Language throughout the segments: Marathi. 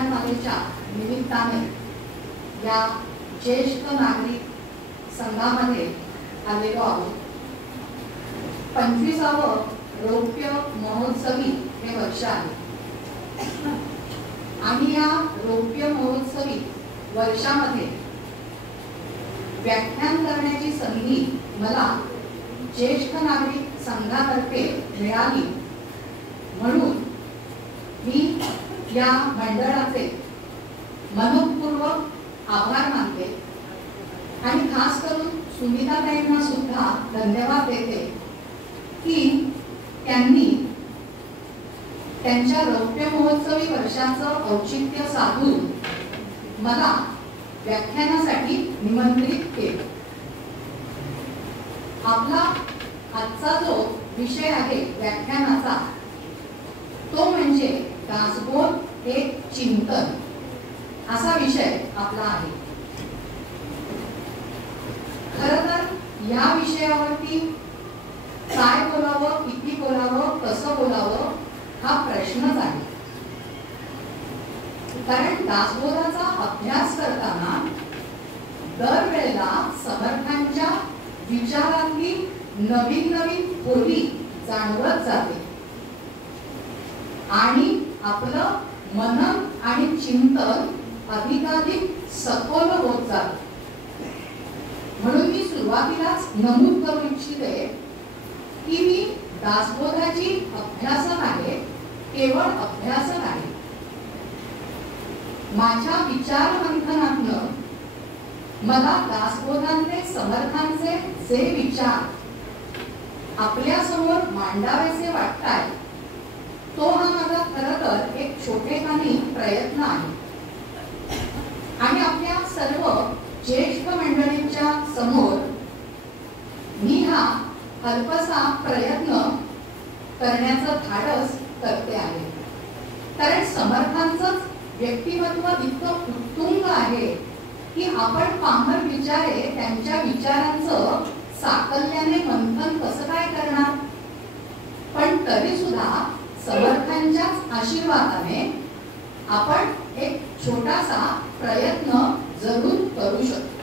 व्याख्यानमालेच्या निमित्ताने या ज्येष्ठ नागरिक संघामध्ये आलेलो आहोत. 25वे रौप्य महोत्सवी हे वर्ष आहे आणि या रौप्य महोत्सवी वर्षामध्ये व्याख्यान करण्याची संधी मला ज्येष्ठ नागरिक संघातर्फे मिळाली, म्हणून मी या मंडळाचे मनपूर्वक आभार मानते आणि खास करून सुनीताताईंना सुद्धा धन्यवाद देते की त्यांनी त्यांच्या रौप्य महोत्सवी वर्षाचं औचित्य साधून मला व्याख्यानासाठी निमंत्रित केले. आपला आजचा जो विषय आहे व्याख्यानाचा तो म्हणजे दासबोध एक चिंतन असा विषय आपला आहे. खरं तर या विषयावरती काय बोलावं, किती बोलावं, कसं बोलावं हा प्रश्नच आहे. कारण दासबोधाचा अभ्यास करताना दरवेळेला समर्थांच्या विचारातली नवीन नवीन खोली जाणवत जाते आणि आपलं मनन आणि चिंतन अधिकाधिक सखोल होत जाते. म्हणून मी सुरुवातीलाच नमूद करू इच्छिते की मी दासबोधाची अभ्यासक आहे, केवळ अभ्यासक आहे. माझ्या विचार मंथनातनं मला दासबोधांचे समर्थांचे जे विचार आपल्या समोर मांडावेसे वाटतात तो हा माझा खरं तर एक छोटेखानी प्रयत्न आहे आणि आपल्या सर्व ज्येष्ठ मंडळींच्या समोर मी हा अल्पसा प्रयत्न करण्याचं धाडस करते आहे. कारण समर्थांचंच व्यक्तिमत्व इतकं उत्तुंग आहे की आपण पामर विचारे त्यांच्या विचारांचं साकल्याने मंथन कसं काय करणार. पण तरी सुद्धा समर्थांच्याच आशीर्वादाने आपण एक छोटासा प्रयत्न जरूर करू शकतो.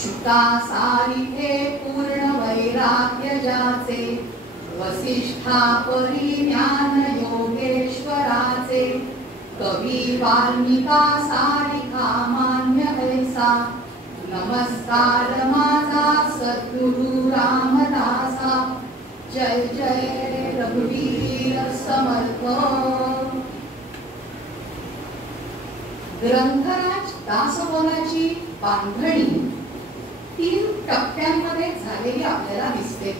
शुका सारिथे पूर्ण वैराग्य जाचे वसिष्ठा परी ज्ञान योगेश्वराचे कवी वाल्मिका सारिखा मान्य ऐसा नमस्कार माझा सद्गुरु रामदासा. जय जय रघुवीर समर्थ. ग्रंथराज दासबोधाची बांधणी 3 टप्प्यांमध्ये झालेली आपल्याला दिसते.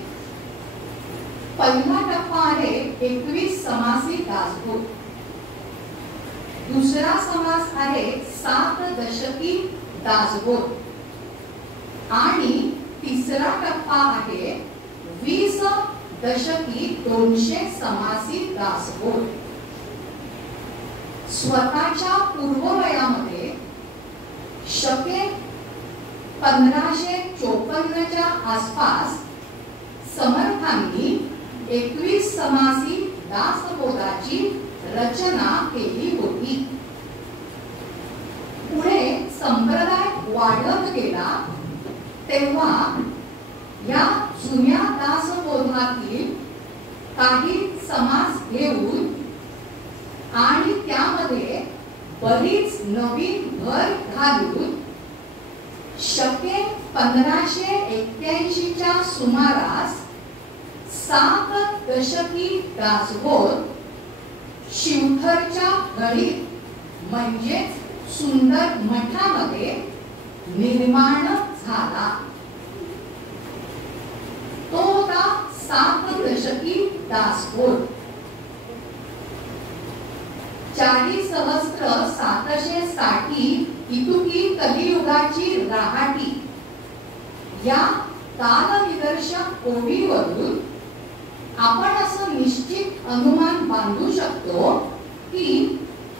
पहिला टप्पा आहे 21 समासी दासबोध. दुसरा समास आहे 7 दशकी दासबोध आणि तिसरा टप्पा आहे 20 दशकी 200 समासी दासबोध. स्वतःच्या पूर्ववयामध्ये शके 1554च्या आसपास समर्थांनी 21 समासी दासबोधाची रचना केली होती. पुढे संप्रदाय वाढत गेला तेव्हा या जुन्या दासबोधातील काही समास घेऊन आणि त्यामध्ये बरीच नवीन भर घालून शके 1581च्या सुमारास 7 दशकी दासबोध शिवथरच्या गणित म्हणजेच सुंदर मठामध्ये निर्माण झाला. तो होता 7 दशकी दासबोध. 40,760 इतुकी कलियुगाची राहाटी या कालनिदर्शक ओळीवरून आपण असं निश्चित अनुमान बांधू शकतो की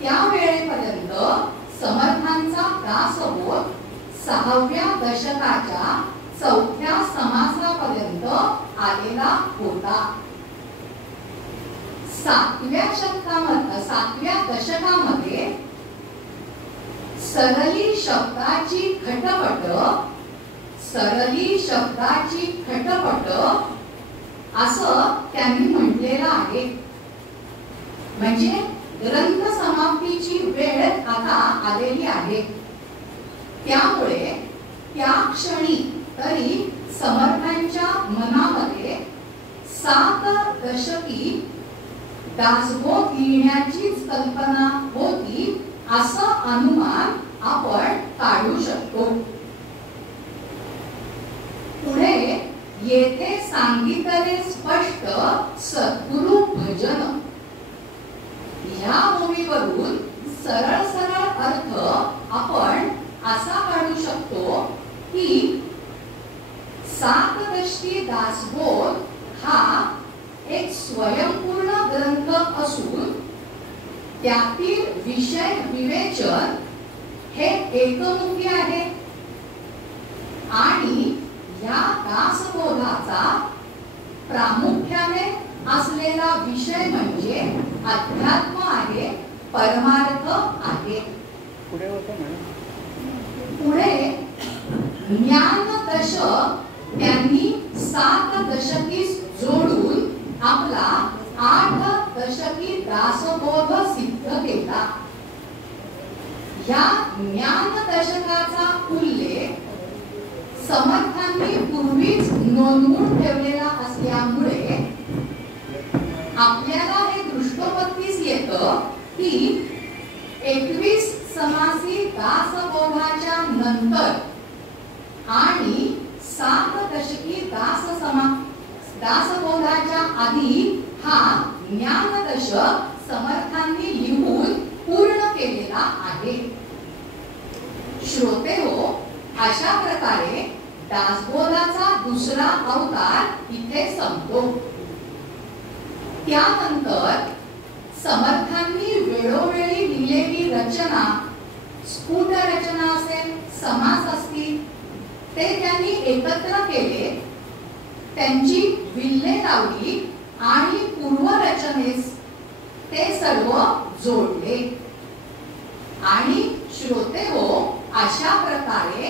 त्या वेळेपर्यंत समर्थांचा दासबोध 6व्या दशकाच्या 4थ्या समासापर्यंत आलेला होता. 7व्या दशकामध्ये सरली शब्दाची खटपट असं त्यांनी म्हटलेलं आहे. म्हणजे ग्रंथ समाप्तीची वेळ आता आलेली आहे. त्यामुळे त्या क्षणी तरी समर्थांच्या मनामध्ये 7 दशकी दासबोध लिहिण्याचीच कल्पना होती असं अनुमान आपण काढू शकतो. पुढे येथे सांगितले स्पष्ट सद्गुरु भजन या भूमीवरून सरळ अर्थ आपण असा काढू शकतो की 7 दशकी दासबोध हा एक स्वयंपूर्ण ग्रंथ असून त्यातील विषय विवेचन हे एकमुखी आहे आणि या दासबोधाचा प्रामुख्याने असलेला विषय म्हणजे अध्यात्म आहे, परमार्थ आहे. पुढे ज्ञान दशक त्यांनी 7 दशकी जोडून आपला 8 दशकी दासबोध सिद्ध केला. या ज्ञान दशकाचा उल्लेख समर्थांनी पूर्वीच नोंदवून ठेवलेला असल्यामुळे आपल्याला हे दृष्टोपत्तीस येतं की 21 समासी दासबोधाच्या नंतर आणि 7 दशकी दासबोधाच्या आधी हा ज्ञानदशक समर्थांनी लिहून पूर्ण केलेला आहे. श्रोते हो, अशा प्रकारे दासबोधाचा दुसरा अवतार इथे संपतो. त्यानंतर समर्थांनी वेळोवेळी लिहिलेली रचना, स्फुट रचना असेल, समास असतील, ते त्यांनी एकत्र केले, त्यांची विल्हे लावली आणि पूर्वरचनेस ते सर्व जोडले. आणि श्रोते हो, अशा प्रकारे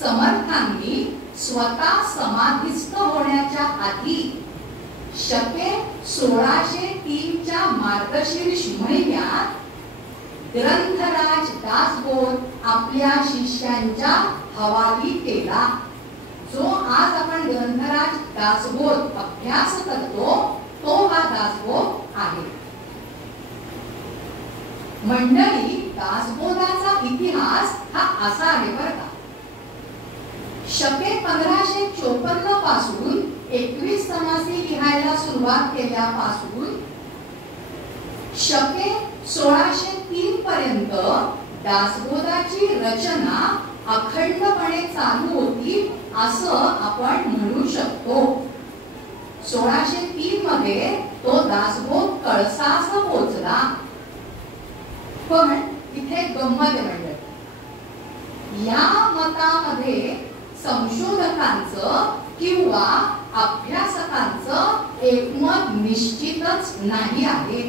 समर्थांनी स्वतः समाधिस्थ होण्याच्या आधी शके 1603 च्या मार्गशीर्ष महिन्यात ग्रंथराज दासबोध आपल्या शिष्यांच्या हवाली केला. जो आज आपण ग्रंथराज दासबोध अभ्यास करतो तो हा दासबोध आहे. मंडळी, दासबोधाचा इतिहास हा असा आहे बरं का. शके 1554 पासून 21 समासी लिहायला सुरुवात केल्यापासून शके 1603 पर्यंत दासबोधाची रचना अखंडपणे चालू होती असं आपण म्हणू शकतो. 1603 मध्ये तो दासबोध कळसास पोहोचला. पण इथे गंमत आहे. या मतामध्ये संशोधकांचं किंवा अभ्यासकांचं एकमत निश्चितच नाही आहे.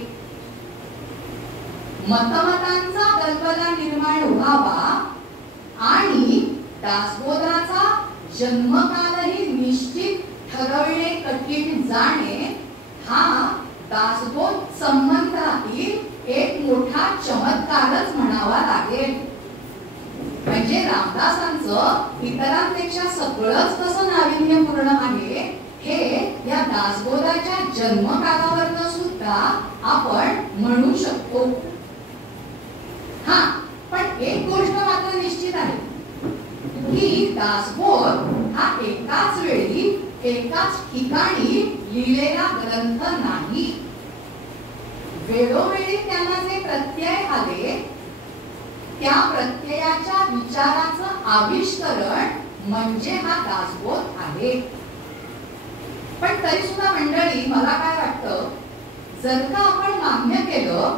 मतमतांचा गलबला निर्माण व्हावा आणि दासबोधाचा जन्मकालही निश्चित ठरवणे कठीण जाणे हा दासबोध संबंधातील एक मोठा चमत्कारच म्हणावा लागेल. म्हणजे रामदासांचं इतरांपेक्षा सगळंच कसं नाविन्यपूर्ण आहे हे या दासबोधाच्या जन्मकालावरनं सुद्धा आपण म्हणू शकतो. हा, पण एक गोष्ट मात्र निश्चित आहे की दासबोध हा एकाच वेळी एकाच ठिकाणी लिहिलेला ग्रंथ नाही. वेळोवेळी त्यांना जे प्रत्यय आले त्या प्रत्ययाच्या विचाराचं आविष्करण म्हणजे हा दासबोध आहे. पण तरी सुद्धा मंडळी, मला काय वाटतं, जर का आपण मान्य केलं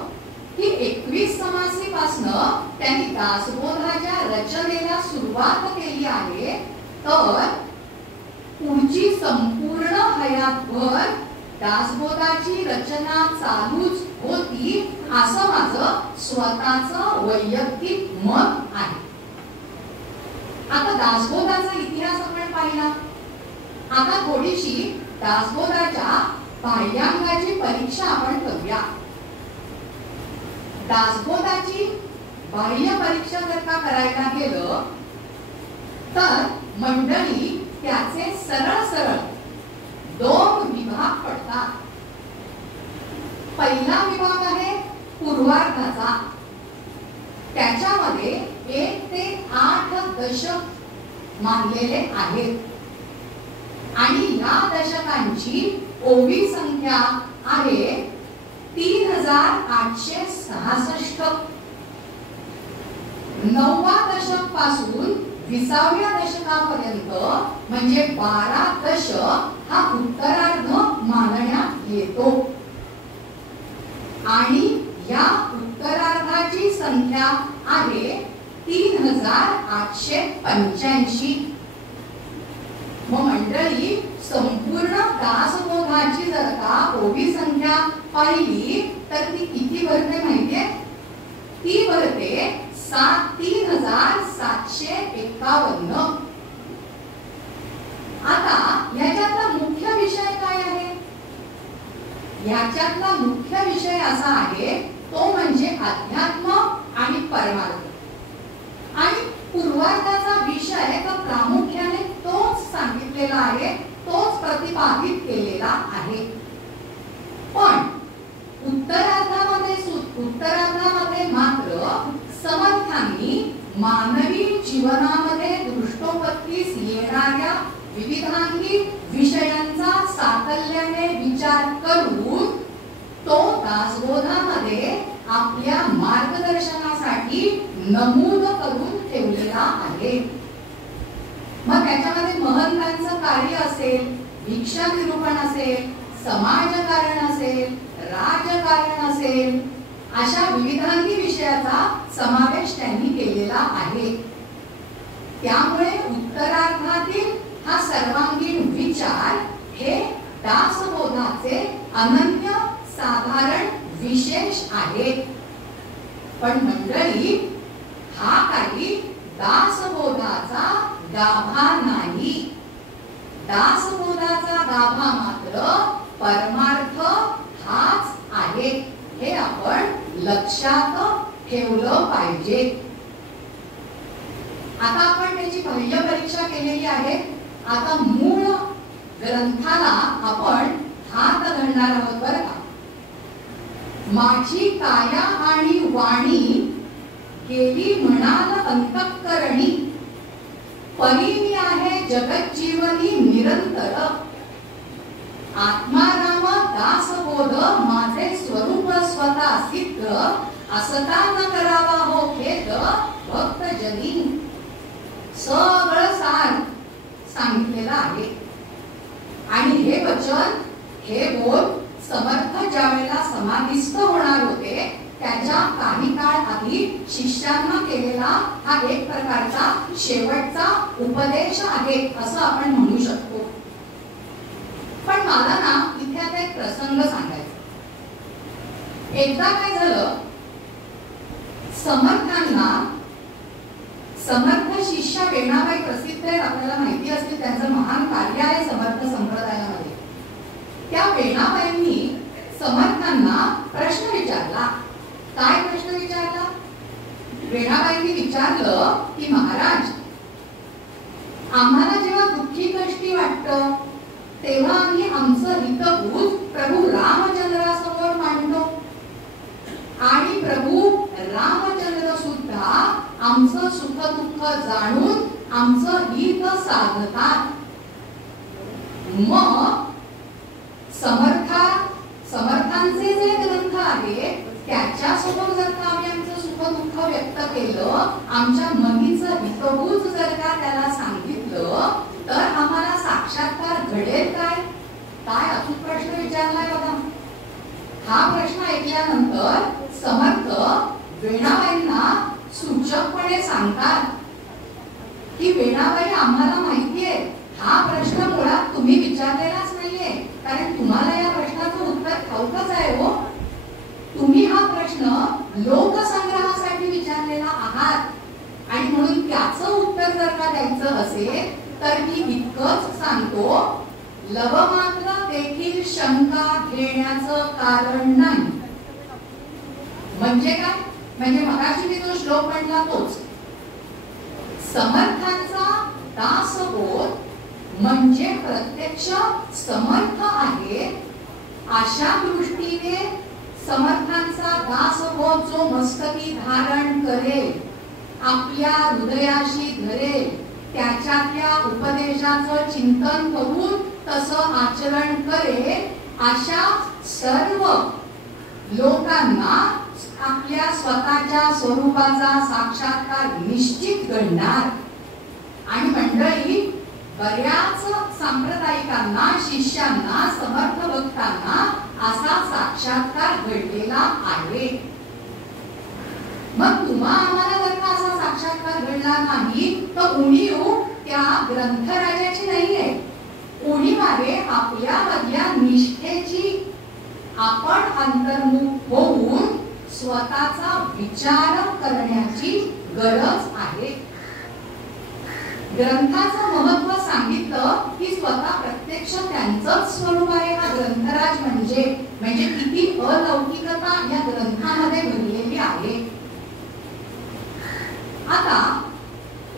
की 21 समासी पासनं त्यांनी दासबोधाच्या रचनेला सुरुवात केली आहे, तर पुढची संपूर्ण हयातभर दासबोधाची रचना चालूच होती असं माझं स्वतःचं वैयक्तिक मत आहे. आता दासबोधाचा इतिहास आपण पाहिला. आता थोडीशी दासबोधाच्या बाह्यांगाची परीक्षा आपण करूया. दासबोधाची बाह्य परीक्षा जर का करायला गेलं तर मंडळी त्याचे सरळ सरळ दोन विभाग पडतात. पहिला विभाग आहे पूर्वार्धाचा. त्याच्यामध्ये 1 ते 8 दशक मानलेले आहेत आणि या दशकांची ओवी संख्या आहे 3866. 9व्या दशक पासून 20व्या दशकापर्यंत म्हणजे 12 दशक हा उत्तरार्ध मानण्यात येतो आणि या उत्तरार्धाची संख्या आहे 3885. मग मंडळी संपूर्ण दासबोधाची जर का ओवी संख्या पाहिली तर ती किती भरते माहितीये? ती भरते 3751. आता याच्यातला मुख्य विषय काय आहे? याच्यातला मुख्य विषय असा आहे तो म्हणजे अध्यात्म आणि परमार्थ. आणि पूर्वार्धाचा विषय तर प्रामुख्याने तोच सांगितलेला आहे, तोच प्रतिपादित केलेला आहे. पण उत्तरार्धामध्ये मात्र समर्थांनी मानवी जीवनामध्ये दृष्टोपत्तीस येणाऱ्या विविधांगी विषयांचा साकल्याने विचार करून तो दासबोधामध्ये आपल्या मार्गदर्शनासाठी नमूद करून ठेवलेला आहे. मग त्याच्यामध्ये महंतांचं कार्य असेल, भिक्षा निरूपण असेल, समाजकारण असेल, राजकारण असेल, अशा विविधांगी विषयाचा समावेश त्यांनी केलेला आहे. त्यामुळे उत्तरार्धातील हा सर्वांगीण विचार हे दासबोधाचे अनन्य साधारण विशेष आहे. पण मंडळी हा काही दासबोधाचा गाभा नाही. दासबोधाचा गाभा मात्र परमार्थ हाच आहे, हे आपण लक्षात ठेवलं पाहिजे. आता आपण त्याची बाह्य परीक्षा केलेली आहे. आता मूळ ग्रंथाला आपण हात घालणार आहोत बरं का. माझी काया आणि वाणी गेली म्हणाल अंतःकरणी, परी मी आहे जगज्जीवनी निरंतर, आत्माराम दासबोध माझे स्वरूप स्वतः सिद्ध, असता न करावा हो खेद भक्त जनी. सगळं सार सांगितलेलं आहे. आणि हे वचन, हे बोल समर्थ ज्यावेळेला समाधिस्थ होणार होते त्याच्या काही काळ आधी शिष्यांना केलेला हा एक प्रकारचा शेवटचा उपदेश आहे असं आपण म्हणू शकतो. पण मला ना इथे आता एक प्रसंग सांगायचा. एकदा काय झालं, समर्थ शिष्य वेणाबाई प्रसिद्ध आहेत, आपल्याला माहिती असते. त्यांचं महान कार्य आहे समर्थ संप्रदायामध्ये. त्या वेणाबाईंनी समर्थांना प्रश्न विचारला. काय प्रश्न विचारला? वेणाबाईंनी विचारलं की महाराज, आम्हाला जेव्हा दुःखी कष्टी वाटतं तेव्हा आम्ही आमचं हितभूत प्रभू रामचंद्रासमोर मांडतो आणि प्रभू रामचंद्र सुद्धा आमचं सुख दुःख जाणून आमचं हित साधतात. मग समर्थांचे जे ग्रंथ आहेत त्याच्यासमोर जर का आम्ही आमचं सुख दुःख व्यक्त केलं, आमच्या मनीचं हितभूत जर का त्याला सांगितलं तर आम्हाला साक्षात्कार घडेल काय? काय अचूक प्रश्न विचारलाय बघा. हा प्रश्न ऐकल्यानंतर समर्थ वेणाबाईंना सूचकपणे सांगतात की वेणाबाई, आम्हाला माहितीये हा प्रश्न मुळात तुम्ही विचारलेलाच नाहीये, कारण तुम्हाला या प्रश्न लोकसंग्रहासाठी विचारलेला आहात आणि म्हणून त्याचं उत्तर जर का द्यायचं असेल तर मी इतकंच सांगतो, लवमात्र देखील शंका घेण्याचं कारण नाही. म्हणजे काय? म्हणजे मगाशी मी जो श्लोक म्हटला तोच, समर्थांचा दासबोध म्हणजे प्रत्यक्ष समर्थ आहे अशा दृष्टीने समर्थांचा दासबोध जो मस्तकी धारण करेल, आपल्या हृदयाशी धरेल, त्याच्यातल्या उपदेशाचं चिंतन करून तसं आचरण करेल, अशा सर्व लोकांना आपल्या स्वतःच्या स्वरूपाचा साक्षात्कार निश्चित घडणार. आणि मंडळी, बऱ्याच सांप्रदायिकांना, शिष्यांना, समर्थ भक्तांना असा साक्षात्कार घडलेला आहे. मग तुम्हा आम्हाला जर का असा साक्षात्कार घडला नाही तर उणीव त्या ग्रंथराजाची नाहीये, उणीव आहे आपल्या मधल्या निष्ठेची. आपण अंतर्मुख होऊन स्वतःचा विचार करण्याची गरज आहे. ग्रंथाचं महत्व सांगितलं की स्वतः प्रत्यक्ष त्यांचंच स्वरूप आहे हा ग्रंथराज. म्हणजे किती अलौकिकता या ग्रंथामध्ये भरलेली आहे. आता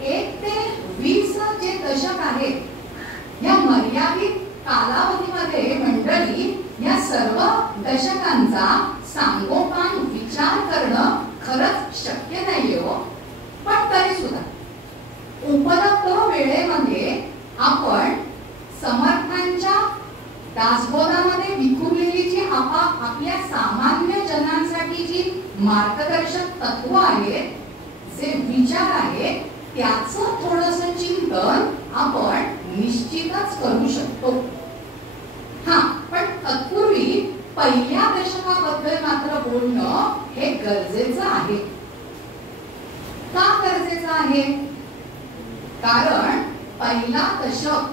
1 ते 20 जे दशक आहेत या मर्यादित कालावधीमध्ये मंडळी या सर्व दशकांचा सांगोपान विचार करणं खरंच शक्य नाहीये हो. पण तरी सुद्धा उपलब्ध वेळेमध्ये आपण समर्थांच्या दासबोधामध्ये विखुरलेली जी आपल्या सामान्य जनांसाठी जी मार्गदर्शक तत्व आहेत, जे विचार आहेत, त्याचं थोडंसं चिंतन आपण निश्चितच करू शकतो. हा, पण तत्पूर्वी पहिल्या दशकाबद्दल मात्र बोलणं हे गरजेचं आहे. का गरजेचं आहे? कारण पहिला दशक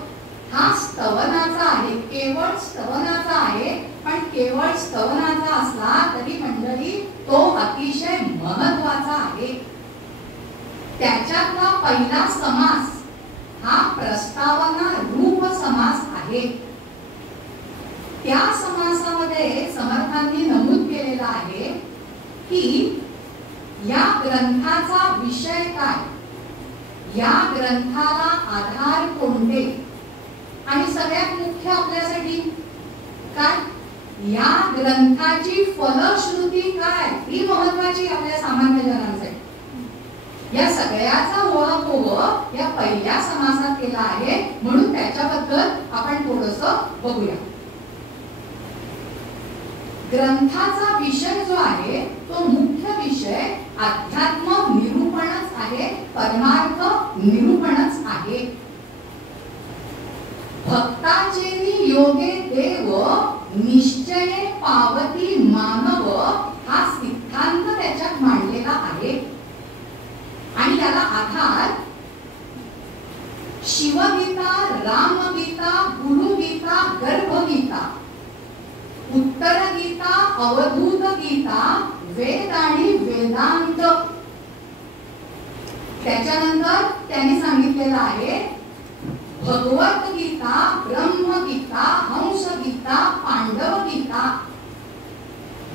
हा स्तवनाचा आहे, केवळ स्तवनाचा आहे. पण केवळ स्तवनाचा असला तरी मंडळी तो अतिशय महत्वाचा आहे. त्याच्यातला पहिला समास हा प्रस्तावना रूप समास आहे. त्या समासामध्ये समर्थांनी नमूद केलेला आहे की या ग्रंथाचा विषय काय, या ग्रंथाला आधार कोणते, आणि सगळ्यात मुख्य आपल्यासाठी काय, या ग्रंथाची फलश्रुती काय, ही महत्वाची आपल्या सामान्य जनांसाठी. या सगळ्याचा ओळख या पहिल्या समासात केला आहे. म्हणून त्याच्याबद्दल आपण थोडंसं बघूया. ग्रंथाचा विषय जो आहे तो मुख्य विषय अध्यात्म निरूपणच आहे, परमार्थ निरूपणच आहे. भक्ताचे योगे देव निश्चये पावती मानव हा सिद्धांत त्याच्यात मांडलेला आहे. आणि याला आधार शिवगीता, रामगीता, गुरुगीता, गर्भगीता, उत्तर गीता, अवधूत गीता, वेद आणि वेदांत. त्याच्यानंतर त्यांनी सांगितलेलं आहे भगवत गीता, ब्रह्मगीता, हंसगीता, पांडव गीता,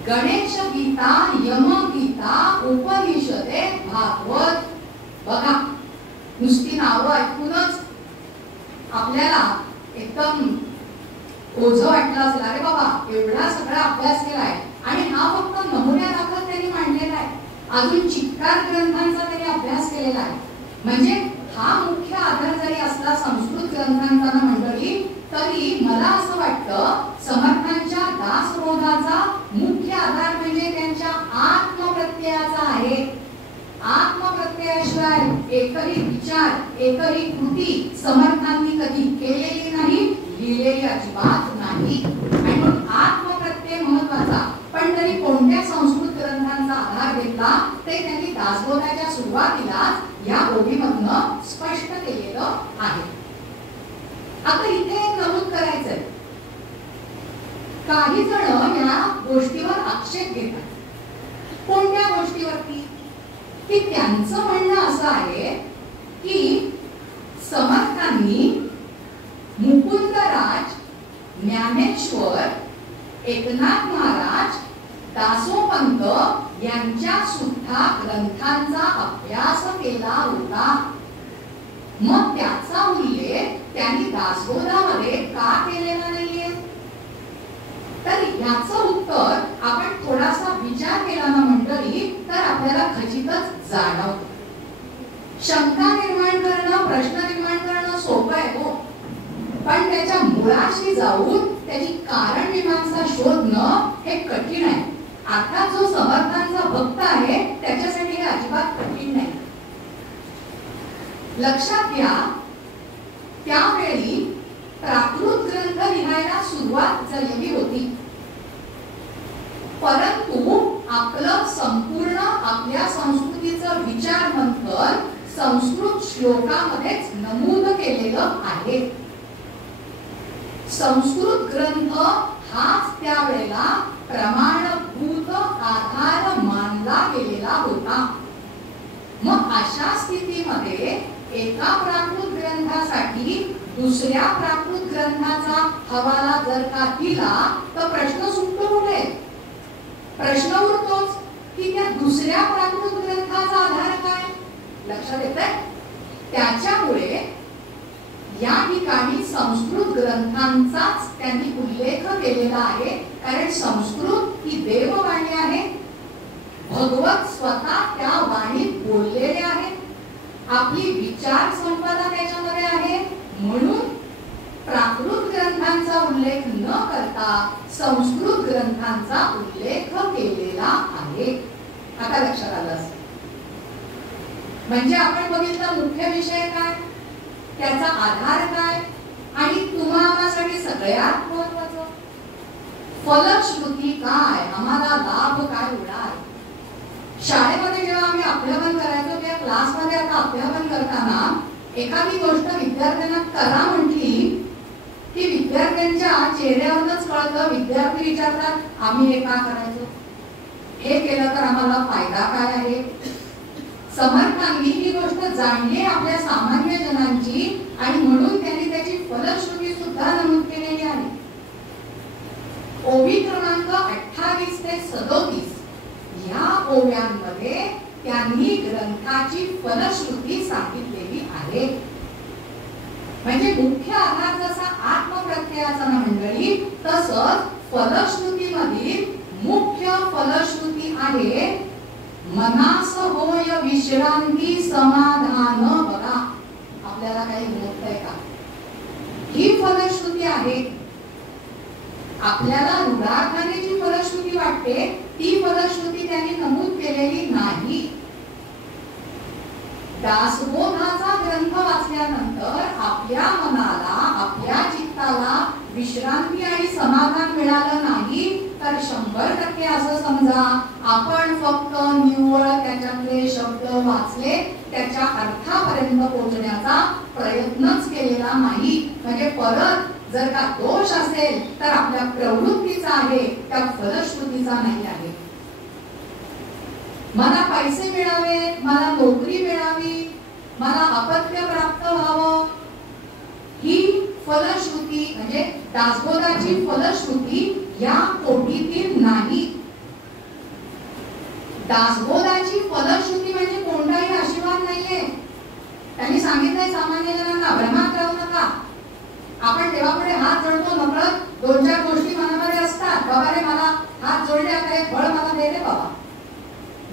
गणेश गीता, यमगीता, उपनिषदे, भागवत. बघा, नुसती नावं ऐकूनच आपल्याला एकदम ओझं वाटलं असेल, अरे बाबा एवढा सगळा अभ्यास केलाय आणि हा फक्त नमुन्यादाखल त्यांनी मांडलेला आहे. अजून चिक्कार ग्रंथांचा त्यांनी अभ्यास केलेला आहे. म्हणजे हा मुख्य आधार जरी असला संस्कृत ग्रंथांचा ना मंडळी, तरी मला असं वाटतं समर्थांच्या दासबोधाचा मुख्य आधार म्हणजे त्यांच्या आत्मप्रत्ययाचा आहे. आत्मप्रत्ययाशिवाय एकही विचार, एकही कृती समर्थांनी कधी केलेली नाही, लिहिलेली अजिबात नाही. आणि म्हणून आत्मप्रत्यय महत्वाचा. पण तरी कोणत्या संस्कृत ग्रंथांचा आधार घेतला ते त्यांनी दासबोधाच्या सुरुवातीलाच या ओळीमधनं स्पष्ट केलेलं आहे. आता इथे एक नमूद करायचंय, काही जण या गोष्टीवर आक्षेप घेतात कोणत्या गोष्टीवरती? की त्यांचं म्हणणं असं आहे की समर्थांनी मुकुंदराज, ज्ञानेश्वर, एकनाथ महाराज, दासोपंत यांच्या सुद्धा ग्रंथांचा अभ्यास केला होता. मग त्याचा उल्लेख त्यांनी दासबोधामध्ये का केलेला नाहीये? तर याचं उत्तर आपण थोडासा विचार केला ना मंडळी, तर आपल्याला खचितच जाणवतं. शंका निर्माण करणं, प्रश्न निर्माण करणं सोपं आहे हो, पण त्याच्या मुळाशी जाऊन त्याची कारण मीमांसा शोधणं हे कठीण आहे. आता जो समर्थांचा भक्त आहे त्याच्यासाठी हे अजिबात कठीण नाही. लक्षात घ्या, त्यावेळी प्राकृत ग्रंथ लिहायला सुरुवात झालेली होती, परंतु आपलं संपूर्ण आपल्या संस्कृतीचं विचार मंथन संस्कृत श्लोकामध्येच नमूद केलेलं आहे. संस्कृत ग्रंथ हाच त्यावेळेला प्रमाणभूत आधार मानला गेलेला होता. मग अशा स्थितीमध्ये एका प्राकृत ग्रंथासाठी दुसऱ्या प्राकृत ग्रंथाचा हवाला जर का दिला तर प्रश्न सुटतो कुठे? प्रश्न उरतोच की त्या दुसऱ्या प्राकृत ग्रंथाचा आधार काय? लक्षात येतंय? त्याच्यामुळे या ठिकाणी संस्कृत ग्रंथांचाच त्यांनी उल्लेख केलेला आहे, कारण संस्कृत ही देववाणी आहे. भगवत स्वतः त्या वाणीत बोललेले आहेत. आपली विचार संपदा त्याच्यामध्ये आहे, म्हणून प्राकृत ग्रंथांचा उल्लेख न करता संस्कृत ग्रंथांचा उल्लेख केलेला आहे. आता लक्षात आलं असेल. म्हणजे आपण बघितलं मुख्य विषय काय, त्याचा आधार काय, आणि तुम्हासाठी सगळ्यात महत्त्वाचं फलश्रुती काय, आम्हाला लाभ काय होणार. शाळेमध्ये जेव्हा आम्ही अभ्यापन करायचो त्या क्लासमध्ये आता अभ्यापन करताना एखादी गोष्ट विद्यार्थ्यांना करा म्हटली की विद्यार्थ्यांच्या चेहऱ्यावरच कळतं. विद्यार्थी विचारतात आम्ही हे का करायचो, हे केलं तर आम्हाला फायदा काय आहे. समर्थांनी ही गोष्ट जाणली आपल्या सामान्य जनांची, आणि म्हणून त्यांनी त्याची फलश्रुती सुद्धा नमूद केलेली आहे. ओवी क्रमांक 28 ते 37 या ओव्यांमध्ये त्यांनी ग्रंथाची फलश्रुती सांगितलेली आहे. म्हणजे मुख्य आधार जसा आत्मप्रत्ययाचा मंडळी, तसंच फलश्रुतीमधील मुख्य फलश्रुती आहे मनास होय विश्रांती समाधान. बघा आपल्याला काही होत आहे का? ही फलश्रुती आहे. आपल्याला रूढार्थाने जी फलश्रुती वाटते ती फलश्रुती त्यांनी नमूद केलेली नाही. दासबोधाचा ग्रंथ वाचल्यानंतर आपल्या मनाला, आपल्या चित्ताला विश्रांती आणि समाधान मिळालं नाही तर 100% असं समजा आपण फक्त निव्वळ त्याच्यातले शब्द वाचले, त्याच्या अर्थापर्यंत पोहोचण्याचा प्रयत्नच केलेला नाही. म्हणजे परत जर का दोष असेल तर आपल्या प्रवृत्तीचा आहे, त्या फलश्रुतीचा नाही आहे. मला पैसे मिळावे, मला नोकरी मिळावी, मला अपत्य प्राप्त व्हावं, ही फलश्रुती म्हणजे दासबोधाची फलश्रुती या कोटीतील नाही. दासबोधाची फलश्रुती म्हणजे कोणताही आशीर्वाद नाहीये. त्यांनी सांगितलंय सामान्य जनांना भ्रमात राहू नका. आपण देवापुढे हात जोडतो, नकळत 2-4 गोष्टी मनामध्ये असतात. बाबा रे मला हात जोडले, आता एक फळ मला दे रे बाबा,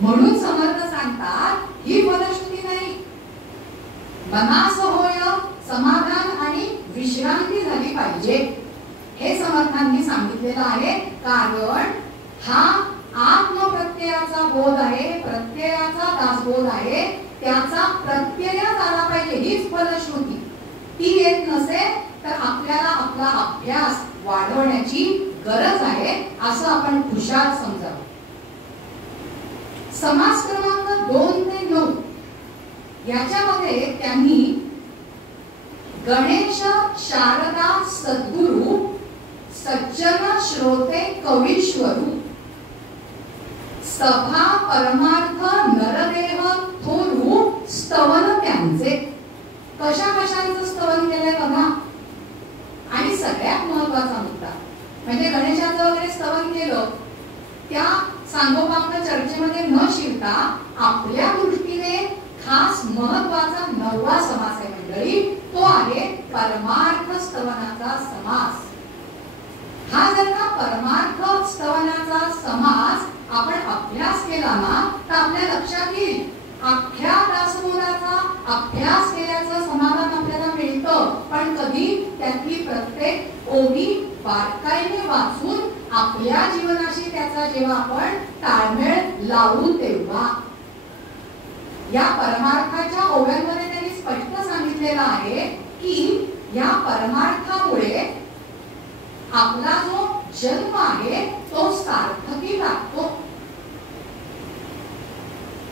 म्हणून समर्थ सांगतात ही फलश्रुती नाही. मनास होय समाधान आणि विश्रांती झाली पाहिजे हे समर्थांनी सांगितलेलं आहे. कारण हा आत्मप्रत्ययाचा बोध आहे, प्रत्ययाचा दासबोध आहे, त्याचा प्रत्यय झाला पाहिजे हीच फलश्रुती. ती येत नसेल तर आपल्याला आपला अभ्यास वाढवण्याची गरज आहे असं आपण खुशाल समजावं. समास क्रमांक 2 ते 9 याच्यामध्ये त्यांनी गणेश, शारदा, सद्गुरु, सज्जन, श्रोते, कवीश्वरू, सभा परमार्थ नरदेह थोरू स्तवन त्यांचे. कशा कशांचं स्तवन केलंय बघा. आणि सगळ्यात महत्वाचा मुद्दा म्हणजे गणेशाचं वगैरे स्तवन केलं त्या सांगोपांग चर्चेमध्ये न शिरता आपल्या दृष्टीने खास महत्वाचा 9वा समास आहे मंडळी. तो आहे परमार्थ स्तवनाचा समास. हा जर का परमार्थ स्तवनाचा समास आपण अभ्यास केला ना तर आपल्या लक्षात येईल अख्ख्या दासबोधाचा अभ्यास केल्याचं समाधान आपल्याला मिळतं. पण कधी त्यातली प्रत्येक ओवी बारकाईने वाचून आपल्या जीवनाशी त्याचा जेव्हा आपण ताळमेळ लावू तेव्हा. या परमार्थाच्या ओव्यांमध्ये त्यांनी स्पष्ट सांगितलेलं आहे की या परमार्थामुळे आपला जो जन्म आहे तो सार्थकी लागतो.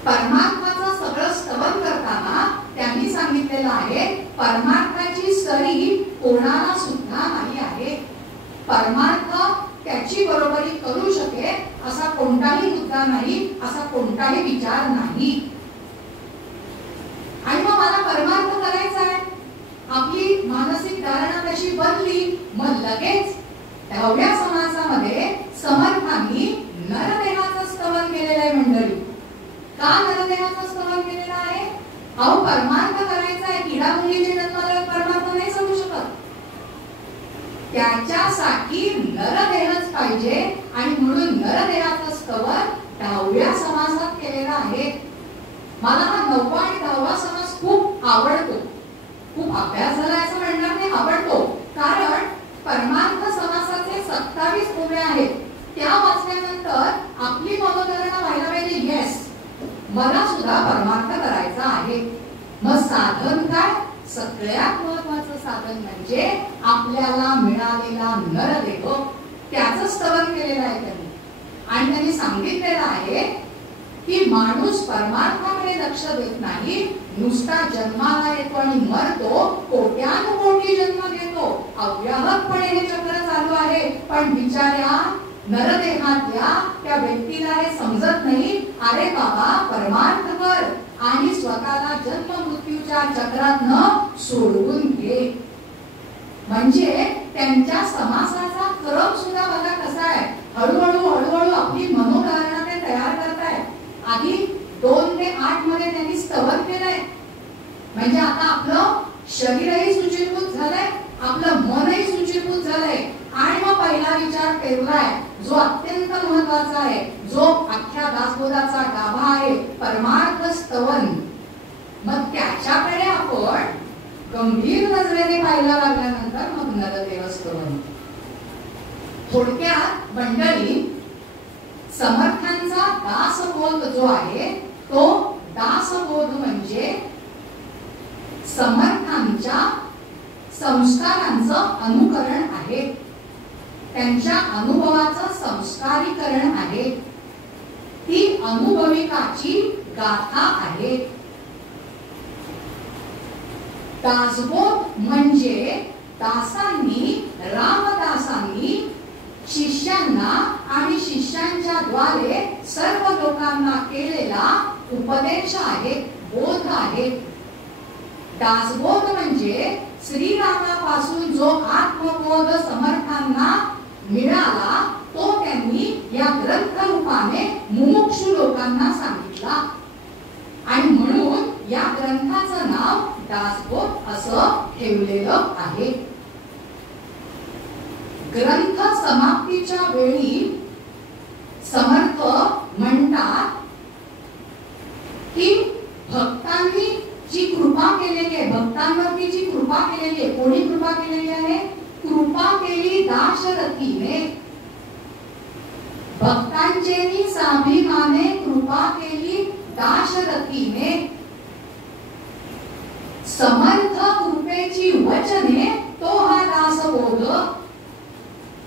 परमार्थाचं सगळं स्तवन करताना त्यांनी सांगितलेलं आहे परमार्थाची सरी कोणाला सुद्धा नाही आहे. परमार्थ त्याची बरोबरी करू शकेल असा कोणताही मुद्दा नाही, असा कोणताही विचार नाही. आणि मग मला परमार्थ करायचा आहे, आपली मानसिक धारणा कशी बनली, मग लगेच 10व्या समासामध्ये समर्थांनी नरदेहाचं स्तवन केलेलं आहे मंडळी. का नरदेहाचं स्तवन केलेलं आहे? अहो परमार्थ करायचा आहे, किडा मुलीचे जन्माला परमार्थ नाही सांगू शकत. त्याच्यासाठी नरदेहच पाहिजे आणि म्हणून नरदेहाचं स्तवन 10व्या समासात केलेलं आहे. मला हा 9वा आणि 10वा समास खूप आवडतो. खूप अभ्यास झाला असं म्हणणार नाही, आवडतो. कारण परमार्थ समासाचे 27 ओव्या आहेत. त्या वाचल्यानंतर आपली मनोधारणा व्हायला पाहिजे येस मला सुद्धा परमार्थ करायचा आहे. मग साधन काय? सगळ्यात महत्वाचं साधन म्हणजे आपल्याला मिळालेला नरदेह त्याचं स्तवन केलेलं आहे त्यांनी. आणि त्यांनी सांगितलेलं आहे की माणूस परमार्थाकडे लक्ष देत नाही, नुसता जन्माला येतो आणि मरतो, कोट्यानुकोटी जन्म घेतो, अव्याहतपणे हे चक्र चालू आहे. पण बिचाऱ्या नरदेहातल्या त्या व्यक्तीला हे समजत नाही. अरे बाबा परमार्थ कर आणि स्वतःला जन्म मृत्यूच्या चक्रातनं सोडवून घे. म्हणजे त्यांच्या समासाचा क्रम सुद्धा बघा कसा आहे. हळूहळू हळूहळू आपली मनोधारणा ते तयार करताय. आधी 2 ते 8 मध्ये त्यांनी स्तवन केलंय. म्हणजे आता आपलं शरीरही सुचिरभूत झालंय, आपलं मनही सुचिरभूत झालंय. आणि मग पहिला विचार पेरलाय जो अत्यंत महत्वाचा आहे, जो अख्ख्या दासबोधाचा गाभा आहे, परमार्थ स्तवन. मग त्याच्याकडे आपण गंभीर नजरेने पाहायला लागल्यानंतर मग नरदेह स्तवन. थोडक्यात मंडळी समर्थांचा दासबोध जो आहे तो दासबोध म्हणजे समर्थांच्या संस्कारांचं अनुकरण आहे, त्यांच्या अनुभवाचं संस्कारीकरण आहे, ती अनुभविकाची गाथा आहे. दासबोध म्हणजे दासांनी रामदासांनी शिष्यांना आणि शिष्यांच्या द्वारे सर्व लोकांना केलेला उपदेश आहे, बोध आहे. दासबोध म्हणजे श्रीरामापासून जो आत्मबोध समर्थांना मिळाला तो त्यांनी या ग्रंथ रूपाने मुमुक्षु लोकांना सांगितला. आणि म्हणून या ग्रंथाचं नाव दासबोध असं ठेवलेलं आहे. ग्रंथ समाप्तीच्या वेळी समर्थ म्हणतात की भक्तांनी जी कृपा केलेली आहे, भक्तांवरती जी कृपा केलेली आहे, कोणी कृपा केलेली आहे? कृपा केली दाशरथीने. भक्तांचेनी स्वाभिमाने कृपा केली दाशरथीने. समर्थ कृपेची वचने तो हा दासबोध.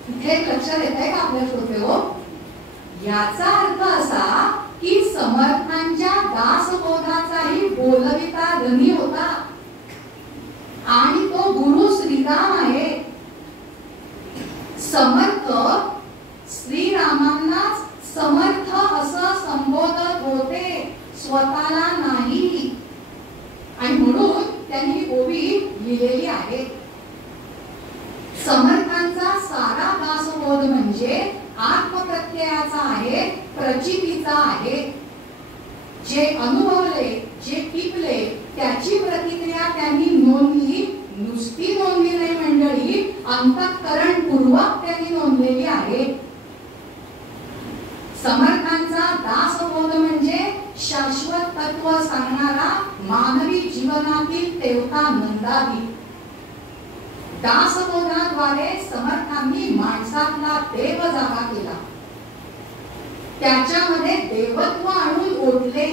इथे लक्षात येत आहे का आपल्या श्रोतेहो? याचा अर्थ असा की समर्थांच्या दासबोधाचाही बोलविता धनी होता आणि तो गुरु श्रीराम आहे. समर्थ श्रीरामांना समर्थ असं संबोधत होते, स्वतःला नाही. आणि म्हणून त्यांनी ही ओवी लिहिलेली आहे. समर्थांचा सारा दासबोध म्हणजे आत्मप्रत्ययाचा आहे, प्रचितीचा आहे. जे अनुभवले, जे टिपले, त्याची प्रतिक्रिया त्यांनी नोंदली. नुसती नोंदली नाही मंडळी, अंतःकरणपूर्वक त्यांनी नोंदलेली आहे. समर्थांचा दासबोध म्हणजे शाश्वत तत्व सांगणारा मानवी जीवनातील तेवता नंदावी. दासबोधाद्वारे समर्थांनी माणसातला देव जागा केला, त्याच्यामध्ये देवत्व आणून ओढले,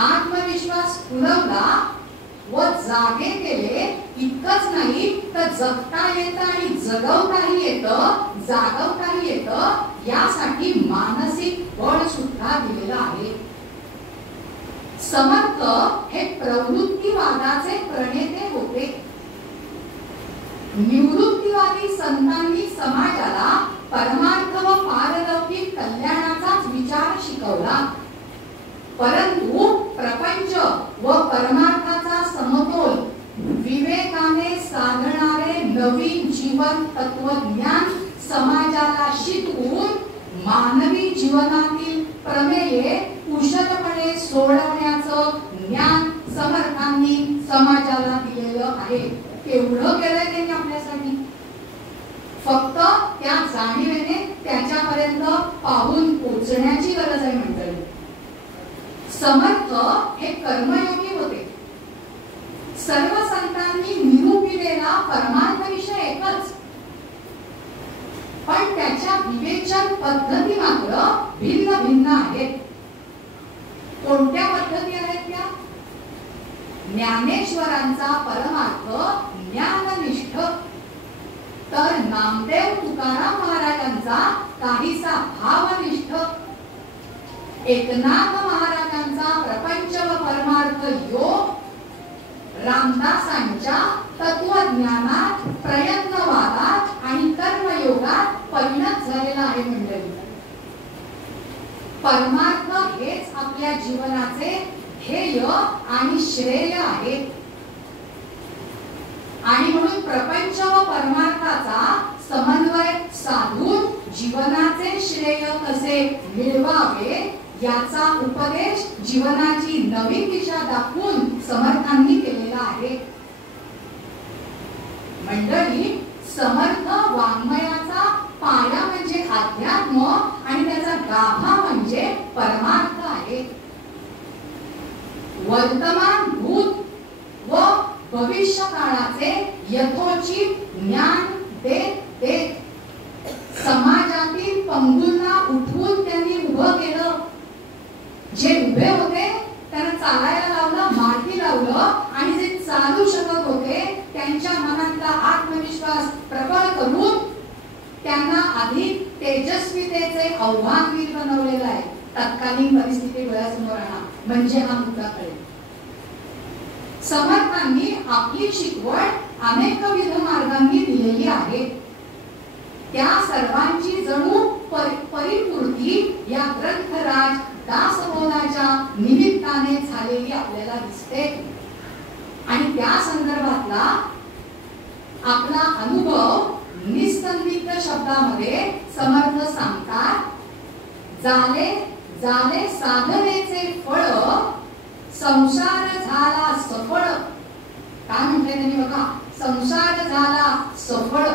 आत्मविश्वास फुलवला व जागे केले. इतकंच नाही तर जगता येतं आणि जगवताही येतं, जागवताही येतं, यासाठी मानसिक बळ सुद्धा दिलेलं आहे. समर्थ हे प्रवृत्तीवादाचे प्रणेते होते. निवृत्तीवादी संतांनी समाजाला परमार्थ व पारलौकिक कल्याणाचाच विचार शिकवला. परंतु प्रपंच व परमार्थाचा समतोल विवेकाने साधणारे नवीन जीवन तत्वज्ञान समाजाला शिकवून मानवी जीवनातील प्रमेये कुशलपणे सोडवण्याचं ज्ञान समर्थांनी समाजाला दिलेलं आहे. केवढं केलंय त्यांनी आपल्यासाठी. फक्त त्या जाणीवेने त्याच्यापर्यंत पाहून पोचण्याची गरज आहे मंडळी. समर्थ हे कर्मयोगी होते. सर्व संतांनी निरूपिलेला परमार्थ विषय एकच, पण त्याच्या विवेचन पद्धती मात्र भिन्न भिन्न आहेत. कोणत्या पद्धती आहेत त्या? ज्ञानेश्वरांचा परमार्थ ज्ञाननिष्ठ, तर नामदेव तुकाराम महाराजांचा काहीसा भावनिष्ठ, एकनाथ महाराजांचा प्रपंच व परमार्थ योग, रामदासांच्या तत्वज्ञानात, प्रयत्नवादात आणि कर्मयोगात परिणत झालेला आहे मंडळी. परमार्थ हेच आपल्या जीवनाचे ध्येय आणि श्रेय आहे. आणि म्हणून प्रपंच व परमार्थाचा समन्वय साधून जीवनाचे श्रेय कसे मिळवावे याचा उपदेश जीवनाची नवीन दिशा दाखवून समर्थांनी केलेला आहे. मंडळी, समर्थ वाङ्मयाचा पाया म्हणजे अध्यात्म आणि त्याचा गाभा म्हणजे परमार्थ आहे. वर्तमान, भूत व भविष्य काळाचे यथोचित ज्ञान देत समाजातील पंगूंना उठवून त्यांनी उभं केलं. जे उभे होते त्यांना चालायला लावलं, माती लावलं, आणि जे चालू शकत होते त्यांच्या मनातला आत्मविश्वास प्रबळ करून त्यांना अधिक तेजस्वीतेचे आव्हानवीर बनवलेलं आहे. तत्कालीन परिस्थिती डोळ्यासमोर आणा म्हणजे हा मुद्दा कळेल. समर्थांनी आपली शिकवण अनेकविध मार्गांनी दिलेली आहे. त्या सर्वांची जणू परिपूर्ती या ग्रंथराज दासबोधाच्या निमित्ताने झालेली आपल्याला दिसते. आणि त्या संदर्भातला आपला अनुभव निसंदिग्ध शब्दामध्ये समर्थ सांगतात. जाले जाले साधनेचे फळ, संसार झाला सफळ. काय म्हटलंय त्यांनी बघा, संसार झाला सफळ.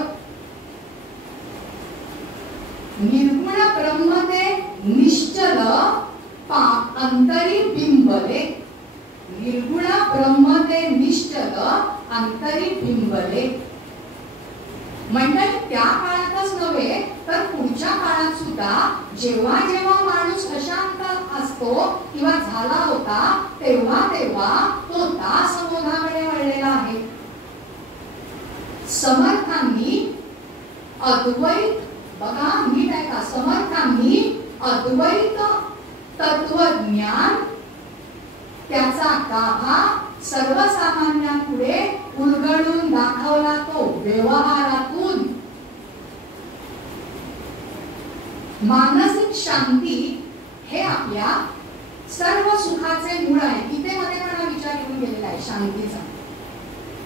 निर्गुण ब्रह्म ते निश्चल अंतरी बिंबले. निर्गुण ब्रह्म ते निश्चल अंतरी बिंबले. म्हणजे त्या काळातच नव्हे तर पुढच्या काळात सुद्धा जेव्हा जेव्हा माणूस अशांत असतो किंवा झाला होता तेव्हा तेव्हा तो दासबोधाकडे वळलेला आहे. समर्थांनी अद्वैत, बघा नीट ऐका, समर्थांनी अद्वैत तत्वज्ञान त्याचा गाभा सर्वसामान्यांपुढे उलगडून दाखवला. तो व्यवहारातून मानसिक शांती हे आपल्या सर्व सुखाचे मूळ आहे. इथे मध्ये पण हा विचार येऊन गेलेला आहे शांतीचा.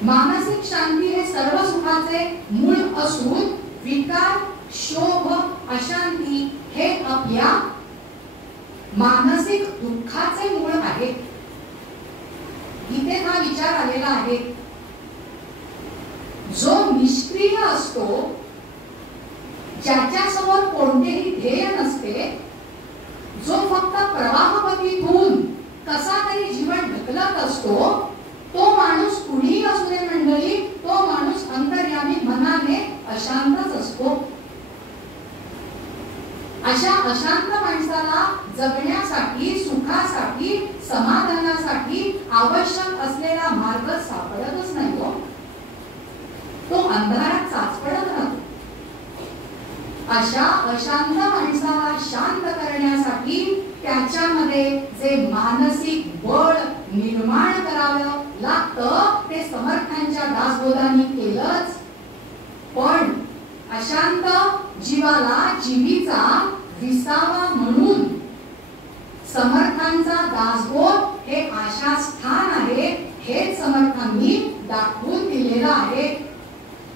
मानसिक शांती हे सर्व सुखाचे मूळ असून विकार, शोभ, अशांती हे आपल्या मानसिक दुःखाचे मूळ आहे. इथे हा विचार आलेला आहे. जो निष्क्रिय असतो, ज्याच्यासमोर कोणतेही ध्येय नसते, जो फक्त प्रवाहपथीतून कसा तरी जीवन ढकलत असतो, तो माणूस कुणीही असू दे मंडळी, तो माणूस अंतर्यामी मनाने अशांतच असतो. अशा अशांत माणसाला जगण्यासाठी, सुखासाठी, समाधानासाठी आवश्यक असलेला मार्ग सापडतच नाही हो. तो अंधारात चाचपडत राहतो. अशा अशांत माणसाला शांत करण्यासाठी त्याच्यामध्ये जे मानसिक बळ निर्माण करावं लागतं ते समर्थांच्या दासबोधांनी केलंच. पण अशांत जीवाला जीवीचा विसावा म्हणून समर्थांचा दासबोध हे आशास्थान आहे, हे समर्थांनी दाखवून दिलेलं आहे.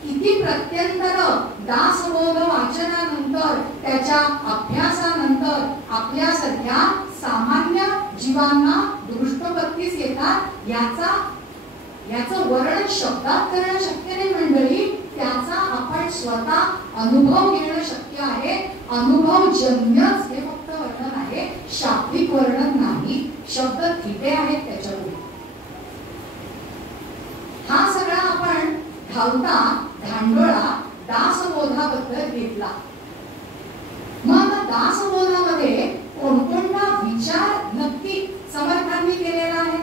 किती प्रत्यंतर दासबोध वाचनानंतर, त्याच्या अभ्यासानंतर आपल्यासारख्या सामान्य जीवांना दृष्टपत्तीस येतात. याचं वर्णन शब्दात करणं शक्य नाही मंडळी. त्याचा आपण स्वतः अनुभव घेणं शक्य आहे. अनुभवजन्यच हे फक्त वर्णन आहे, शाब्दिक वर्णन नाही. शब्द थिटे आहेत त्याच्यापुढे. हा सगळा आपण धावता धांडोळा दासबोधाबद्दल घेतला. मग दासबोधामध्ये कोणकोणता विचार नक्की समर्थांनी केलेला आहे,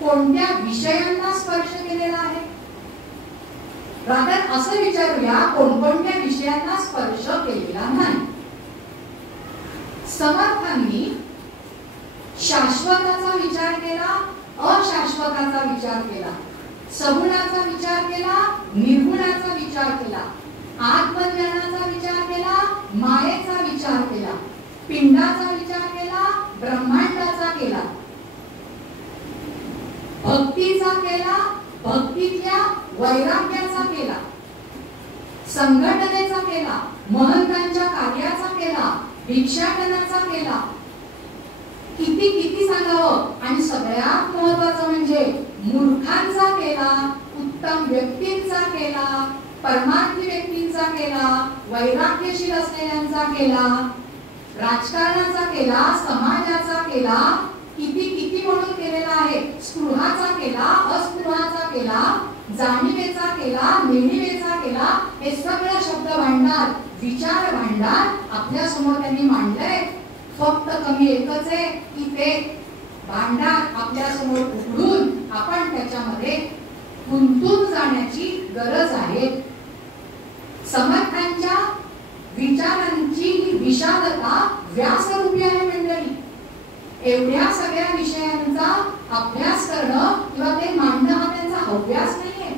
कोणत्या विषयांना स्पर्श केलेला आहे. रादर असं विचारूया, कोणकोणत्या विषयांना स्पर्श केलेला नाही. समर्थांनी शाश्वताचा विचार केला, अशाश्वताचा विचार केला, सगुणाचा विचार केला, निर्गुणाचा विचार केला, आत्मज्ञानाचा विचार केला, मायेचा विचार केला, पिंडाचा विचार केला, ब्रह्मांडाचा केला, भक्तीचा केला, भक्तीतल्या वैराग्याचा केला, संघटनेचा केला, महंतांच्या कार्याचा केला, भिक्षाटनाचा केला. किती किती सांगावं. आणि सगळ्यात महत्वाचं म्हणजे मूर्खांचा केला, उत्तम व्यक्तींचा केला, परमार्थी व्यक्तींचा केला, वैराग्यशील असलेल्यांचा केला, राजकारणाचा केला, समाजाचा केला. किती किती म्हणून केलेला आहे. स्पृहाचा केला, अस्पृहाचा केला, जाणीवेचा केला, नेणीवेचा केला. हे सगळं शब्द भांडार, विचार भांडार आपल्या समोर त्यांनी मांडलंय. फक्त कमी एकच आहे की ते भांडार आपल्या समोर उघडून आपण त्याच्यामध्ये गुंतून जाण्याची गरज आहे. समर्थांच्या विचारांची ही विशालता व्यासरूपी आहे मंडळी. एवढ्या सगळ्या विषयांचा अभ्यास करणं किंवा ते मांडणं हा त्यांचा अभ्यास नाहीये,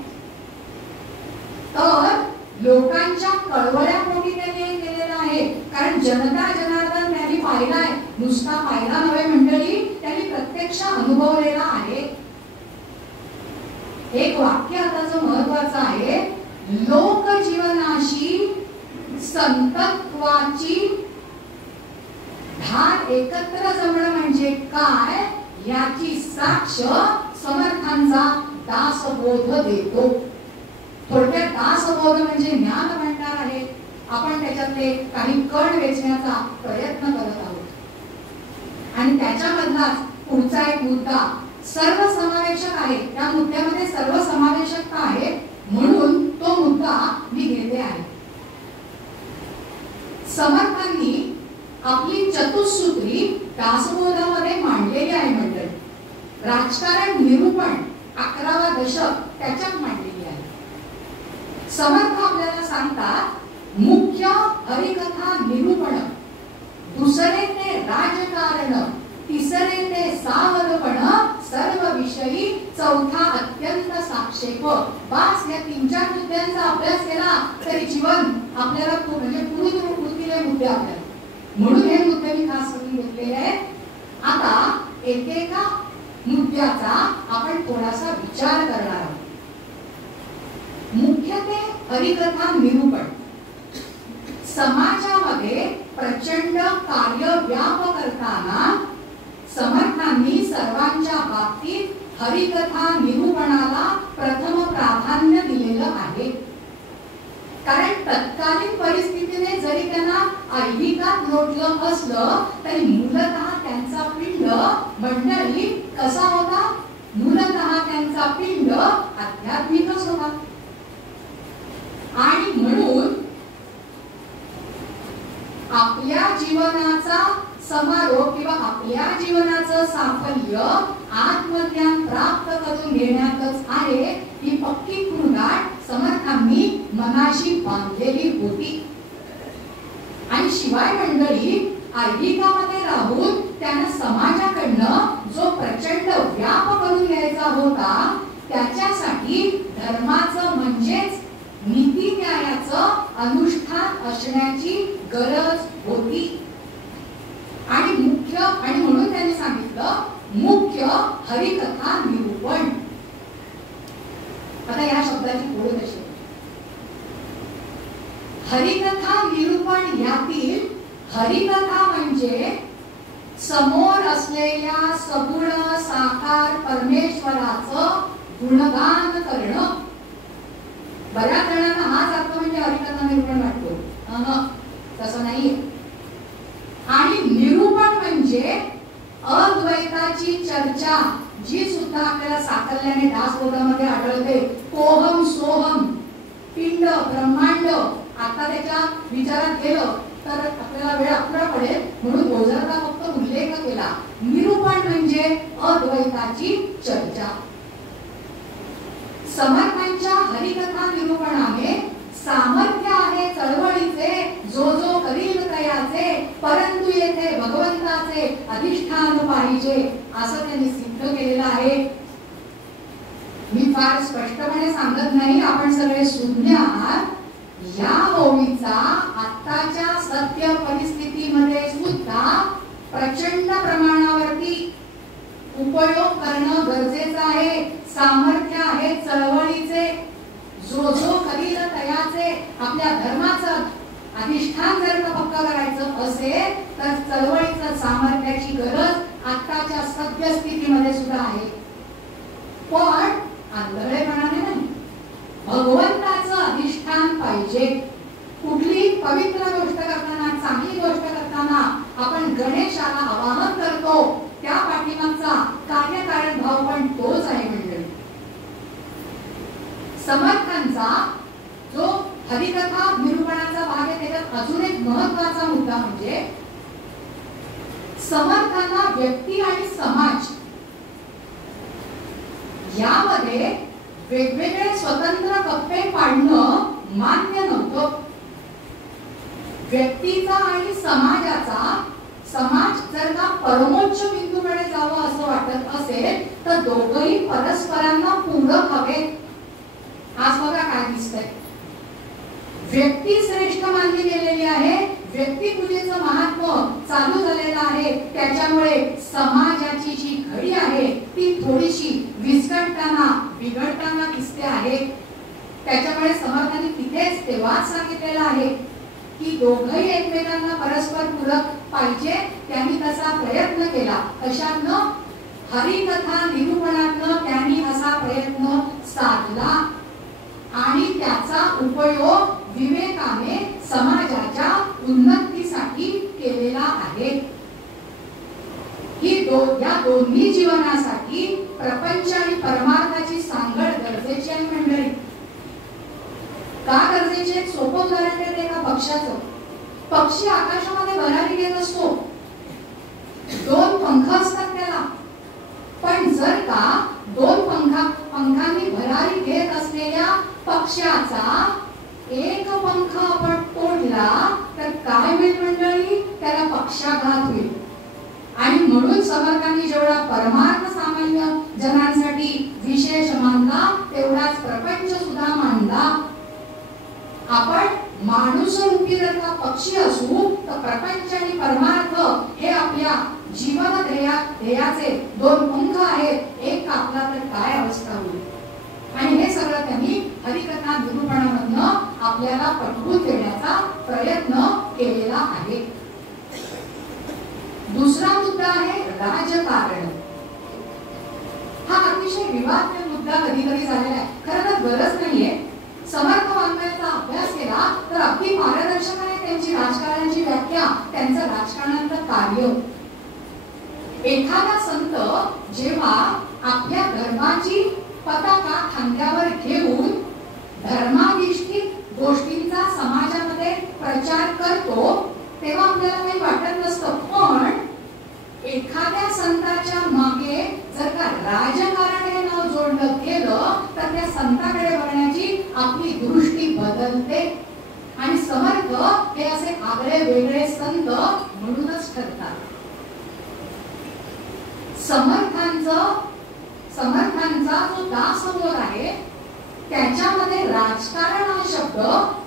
तर लोकांच्या कळवळ्यापोटी त्यांनी केलेलं आहे. कारण जनता जनार्दन त्यांनी पाहिलाय, नुसता पाहिला नव्हे मंडळी, त्यांनी प्रत्यक्ष अनुभवलेला आहे. एक वाक्य आता जो महत्वाचं आहे, लोकजीवनाशी संतत्वाची धार एकत्र जमणं म्हणजे काय याची साक्ष समर्थांचा दासबोध देतो. थोडक्यात दासबोध म्हणजे ज्ञान भांडार आहे. आपण त्याच्यातले काही कण वेचण्याचा प्रयत्न करत आहोत आणि त्याच्यामधलाच पुढचा एक मुद्दा सर्वसमावेशक आहे. त्या मुद्द्यामध्ये सर्वसमावेशकता आहे म्हणून तो मुद्दा मी घेते आहे. समर्थांनी आपली चतुसूत्री दासबोधामध्ये मांडलेली आहे मंडळी. राजकारण निरूपण 11वा दशक त्याच्यात मांडलेली आहे. समर्थ आपल्याला सांगतात, मुख्य हरिकथा निरूपण, दुसरे ते राजकारण, तिसरे ते सावधपण, सर्व विषयी, चौथा अत्यंत साक्षेप. बास या 3-4 मुद्द्यांचा अभ्यास केला तरी जीवन आपल्याला म्हणजे पुरुषपूर्तीले मुद्दे आपल्याला. म्हणून हे मुद्दे मुद्दे मी खास करून घेतलेले आहेत. आता एकेका मुद्द्याचा आपण थोडासा विचार करणार आहोत. मुख्यत्वे हरिकथा निरूपण. समाजामध्ये प्रचंड कार्य व्याप करताना समर्थांनी सर्वांच्या बाबतीत हरिकथा निरूपणाला प्रथम प्राधान्य दिलेलं आहे. कारण तत्कालीन परिस्थितीने जरी त्यांना ऐहिकात लोटलं असलं तरी मूलतः त्यांचा पिंड मंडळी कसा होता? मूलतः त्यांचा पिंड आध्यात्मिकच होता. आणि म्हणून आपल्या जीवनाचा समारोप किंवा आपल्या जीवनाचं साफल्य आत्मज्ञान प्राप्त करून घेण्यातच आहे ही पक्की कुरघाट समर्थांनी मनाशी बांधलेली होती. आणि शिवाय मंडळी ऐहिकामध्ये राहून त्यांना समाजाकडनं जो प्रचंड व्याप करून घ्यायचा होता त्याच्यासाठी धर्माचं म्हणजेच नीती न्यायाचं अनुष्ठान असण्याची गरज होती. आणि म्हणून त्यांनी सांगितलं मुख्य हरिकथा निरूपण. आता या शब्दाची ओळख कशी? हरिकथा निरूपण यातील हरिकथा म्हणजे समोर असलेल्या सगुण साकार परमेश्वराचं गुणगान करणं. बऱ्याच जणांना हाच अर्थ म्हणजे हरिकथा निरूपण वाटतो. तसं नाहीये. आणि निरूपण म्हणजे अद्वैताची चर्चा जी सुद्धा आपल्याला साकल्याने दासबोधामध्ये आढळते. कोहम सोहम पिंड ब्रह्मांड. आता त्याच्या विचारात गेलं तर आपल्याला वेळ अपुरा पडेल म्हणून ओझरला फक्त उल्लेख केला. निरूपण म्हणजे अद्वैताची चर्चा. समर्थांच्या हरिकथा निरूपणाने सामर्थ्य आहे चळवळीचे जो जो करील तयाचे परंतु येथे भगवंताचे अधिष्ठान पाहिजे असं त्यांनी सिद्ध केलेलं आहे. मी फार स्पष्टपणे सांगत नाही, आपण सगळे सुज्ञ आहात. या ओळीचा आत्ताच्या सत्य परिस्थितीमध्ये सुद्धा प्रचंड प्रमाणावरती उपयोग करणं गरजेचं आहे. सामर्थ्य आहे चळवळीचे जो जो करील तयाचे. आपल्या धर्माचं अधिष्ठान जर का पक्का करायचं असेल तर चळवळीचं सामर्थ्याची गरज आत्ताच्या सद्यस्थितीमध्ये सुद्धा आहे. पण आंधळेपणाने नाही. भगवंताचं अधिष्ठान पाहिजे. कुठली पवित्र गोष्ट करताना चांगली गोष्ट करताना आपण गणेशाला आवाहन करतो त्या पाठीमागचा कार्यकारण भाव पण तोच आहे. मंडळी समर्थांचा जो हरिकथा निरूपणाचा भाग आहे त्याच्यात अजून एक महत्वाचा मुद्दा म्हणजे समर्थांना व्यक्ती आणि समाज यामध्ये वेगवेगळे स्वतंत्र कप्पे पाडणं मान्य नव्हतं. व्यक्तीचा आणि समाजाचा समाज जर का परमोच्च बिंदूकडे जावं असं वाटत असेल तर दोघंही परस्परांना पूरक हवेत. आज बघा काय दिसतंय. व्यक्ती श्रेष्ठ मानली गेलेली आहे. व्यक्तिपूजेचं महात्म्य चालू झालेलं आहे. त्याच्यामुळे समाजाची जी घडी आहे ती थोडीशी विस्कटताना बिघडताना दिसते आहे. त्याच्यामुळे समर्थांनी तिथेच तेव्हाच सांगितलेलं आहे की दोघंही एकमेकांना परस्पर पूरक पाहिजे. त्यांनी तसा प्रयत्न केला. अशानं हरिकथा निरूपणातनं त्यांनी असा प्रयत्न साधला आणि त्याचा उपयोग विवेकाने समाजाच्या उन्नतीसाठी केलेला आहे. या दोन्ही जीवनासाठी प्रपंच आणि परमार्थाची सांगड गरजेची आहे मंडळी. का गरजेची? एक सोपं उदाहरण देते एका पक्षाचं. पक्षी आकाशामध्ये भरारी घेत असतो. दोन पंख असतात त्याला. पण जर का दोन पंखांनी भरारी घेत असलेल्या पक्षाचा एक पंख आपण तोडला तर काय होईल मंडळी? त्याला पक्षाघात होईल. आणि म्हणून समर्थांनी जेवढा परमार्थ सामान्य जनांसाठी विशेष मानला तेवढाच प्रपंच सुद्धा मानला. आपण माणूस रूपी जर का पक्षी असू तर प्रपंच आणि परमार्थ हे आपल्या जीवन ध्येयाचे दोन पंख आहेत. एक कापला तर काय अवस्था होईल. आणि हे सगळं त्यांनी हरिकथा निरूपणामधनं आपल्याला पटवून देण्याचा प्रयत्न केलेला आहे. दुसरा मुद्दा आहे राजकारण. हा अतिशय विवाद्य मुद्दा कधी कधी झालेला आहे. खरं तर गरज नाहीये. समर्थ वाङ्मयाचा अभ्यास केला तर अगदी पारदर्शकाने त्यांची राजकारणाची व्याख्या, त्यांचं राजकारणातलं कार्य. एखादा संत जेव्हा आपल्या धर्माची पताका खांद्यावर घेऊन धर्माधिष्ठित गोष्टींचा समाजामध्ये प्रचार करतो तेव्हा आपल्याला काही वाटत नसतं. पण एखाद्या संताच्या मागे जर का राजकारण हे नाव जोडलं गेलं तर त्या संताकडे बघण्याची आपली दृष्टी बदलते. आणि समर्थ हे असे आगळे वेगळे संत म्हणूनच ठरतात. समर्थांचा जो दासबोध आहे त्याच्यामध्ये राजकारण हा शब्द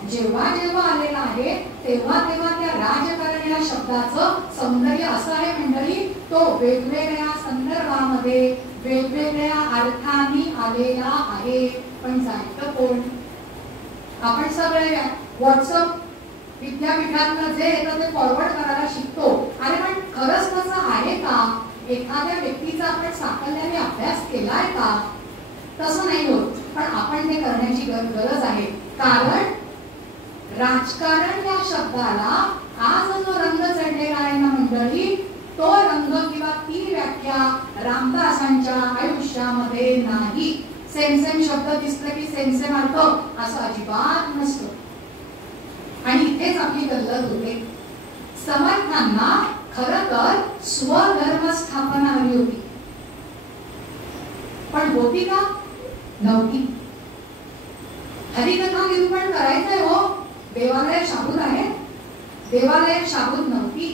जेव्हा जेव्हा आलेला आहे तेव्हा तेव्हा त्या राजकारण या शब्दाचं सौंदर्य असं आहे मंडळी, तो वेगवेगळ्या संदर्भामध्ये वेगवेगळ्या अर्थाने आलेला आहे. पण जायचं कोण? आपण सगळे व्हॉट्सअप विद्यापीठातलं जे येतं ते फॉरवर्ड करायला शिकतो. अरे पण खरंच तसं आहे का? एखाद्या व्यक्तीचा आपण साकल्याने अभ्यास केलाय का? तसं नाही होत. पण आपण ते करण्याची गरज आहे. कारण राजकारण या शब्दाला आज जो रंग चढलेला आहे ना मंडळी, तो रंग किंवा ती व्याख्या रामदासांच्या आयुष्यामध्ये नाही. सेम सेम शब्द दिसले की सेम सेम अर्थ असं अजिबात नसतं. आणि इथेच आपली गल्लत होते. समर्थांना खरं तर स्वधर्म स्थापना हवी होती. पण होती का? नव्हती. हरिकथा निरूपण करायचंय हो, देवालय शाबूत आहे, देवालय शाबूत नव्हती.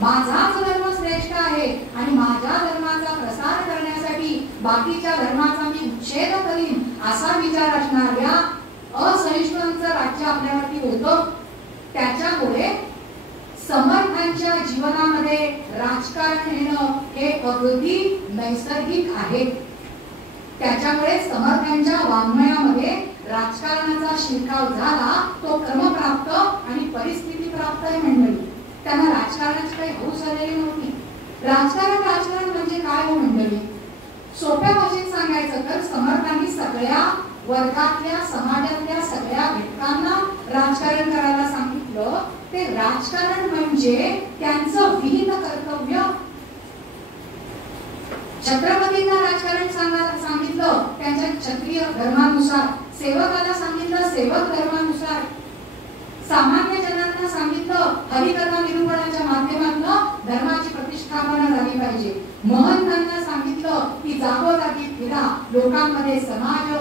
माझाच धर्म श्रेष्ठ आहे आणि माझ्या धर्माचा प्रसार करण्यासाठी बाकीच्या धर्माचा मी उच्छेद करीन असा विचार असणाऱ्या असहिष्णुतांचं राज्य आपल्यावरती होतं. त्याच्यामुळे समर्थांच्या जीवनामध्ये राजकारण येणं हे अगदी नैसर्गिक आहे. त्याच्यामुळे समर्थांच्या वाङ्मयामध्ये राजकारणाचा शिरकाव झाला, तो क्रमप्राप्त आणि परिस्थिती प्राप्त आहे मंडळी. त्यांना राजकारणाची काही हौस आलेली नव्हती. राजकारण म्हणजे काय हो मंडळी? सोप्या भाषेत सांगायचं तर समर्थांनी सगळ्या वर्गातल्या समाजातल्या सगळ्या घटकांना राजकारण करायला सांगितलं. ते राजकारण म्हणजे त्यांचं विहित कर्तव्य. छत्रपतींना राजकारण सांगितलं त्यांच्या क्षत्रिय धर्मानुसार, सेवकाला सांगितलं सेवक धर्मानुसार, सामान्य जनांना सांगितलं हरिकथा निरूपणाच्या माध्यमातून धर्माची प्रतिष्ठापना झाली पाहिजे. महंतांना सांगितलं की जागोजागी फिरा, लोकांमध्ये समाज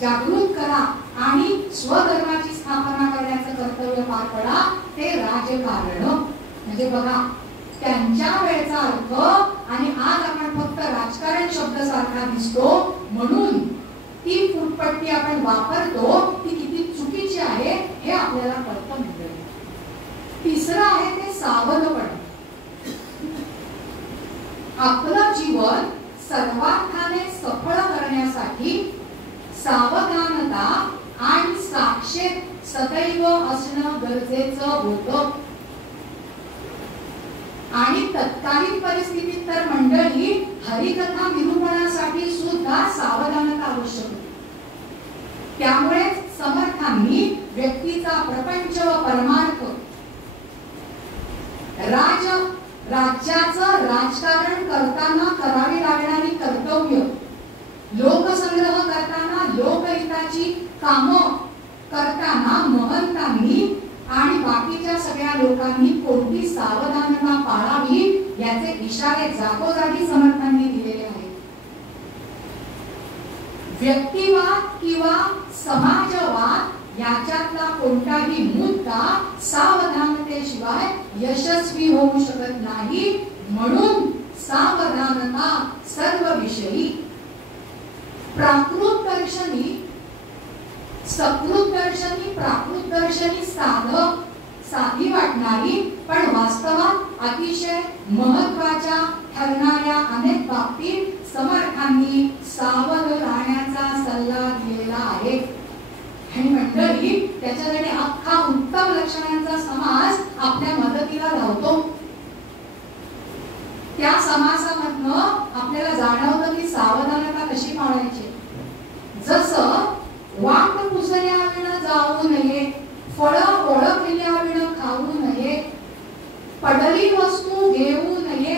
जागृत करा आणि स्वधर्माची स्थापना करण्याचं कर्तव्य पार पडा. ते राजकारण म्हणजे बघा त्यांच्या वेळचा अर्थ आणि आज आपण फक्त राजकारण शब्द सारखा दिसतो म्हणून ती फुटपट्टी आपण वापरतो ती किती चुकीची आहे हे आपल्याला कळतं. म्हणजे तिसरं आहे ते सावधपण. आपलं जीवन सर्वार्थाने सफळ करण्यासाठी सावधानता आणि साक्षेत सदैव असणं गरजेचं होतं. आणि तत्कालीन परिस्थितीत तर मंडळी हरिकथा निरूपणासाठी सुद्धा सावधानता आवश्यक होती. त्यामुळे समर्थांनी व्यक्तीचा प्रपंच व परमार्थ, राज्याचं राजकारण करताना करावी लागणारी कर्तव्य, लोकसंग्रह करताना लोकहिताची कामं करताना महंतांनी आणि बाकीच्या सगळ्या लोकांनी कोणती सावधानता पाळावी याचे इशारे जागोजागी समर्थांनी दिलेले आहेत. व्यक्तिवाद किंवा समाजवाद याच्यातला कोणताही मुद्दा सावधानतेशिवाय यशस्वी होऊ शकत नाही. म्हणून सावधानता सर्व विषयी. प्राकृत दर्शनी सकृत दर्शनी प्राकृत दर्शनी साधी वाटणारी पण वास्तवात अतिशय महत्वाच्या ठरणाऱ्या अनेक बाबतीत समर्थांनी सावध राहण्याचा सल्ला दिलेला आहे. आणि मंडळी त्याच्याकडे अख्खा उत्तम लक्षणांचा समास आपल्या मदतीला धावतो. त्या समासामधनं आपल्याला जाणवतं की सावधानता कशी पाळायची. जसं वाट पुसण्याविणं जाऊ नये, फळं ओळखल्याविणं खाऊ नये, पडली वस्तू घेऊ नये,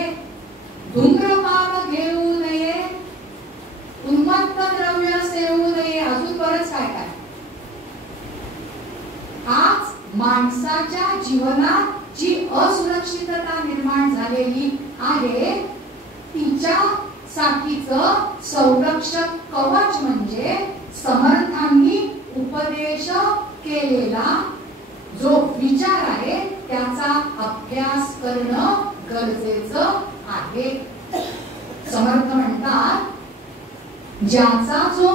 धूम्रपान घेऊ नये, उन्मत्त द्रव्य सेवू नये, अजून बरंच काय काय. आज माणसाच्या जीवनात जी असुरक्षितता निर्माण झालेली आहे तिच्यासाठीचं संरक्षक कवच म्हणजे समर्थांनी उपदेश केलेला जो विचार आहे त्याचा अभ्यास करणं गरजेचं आहे. समर्थ म्हणतात, ज्याचा जो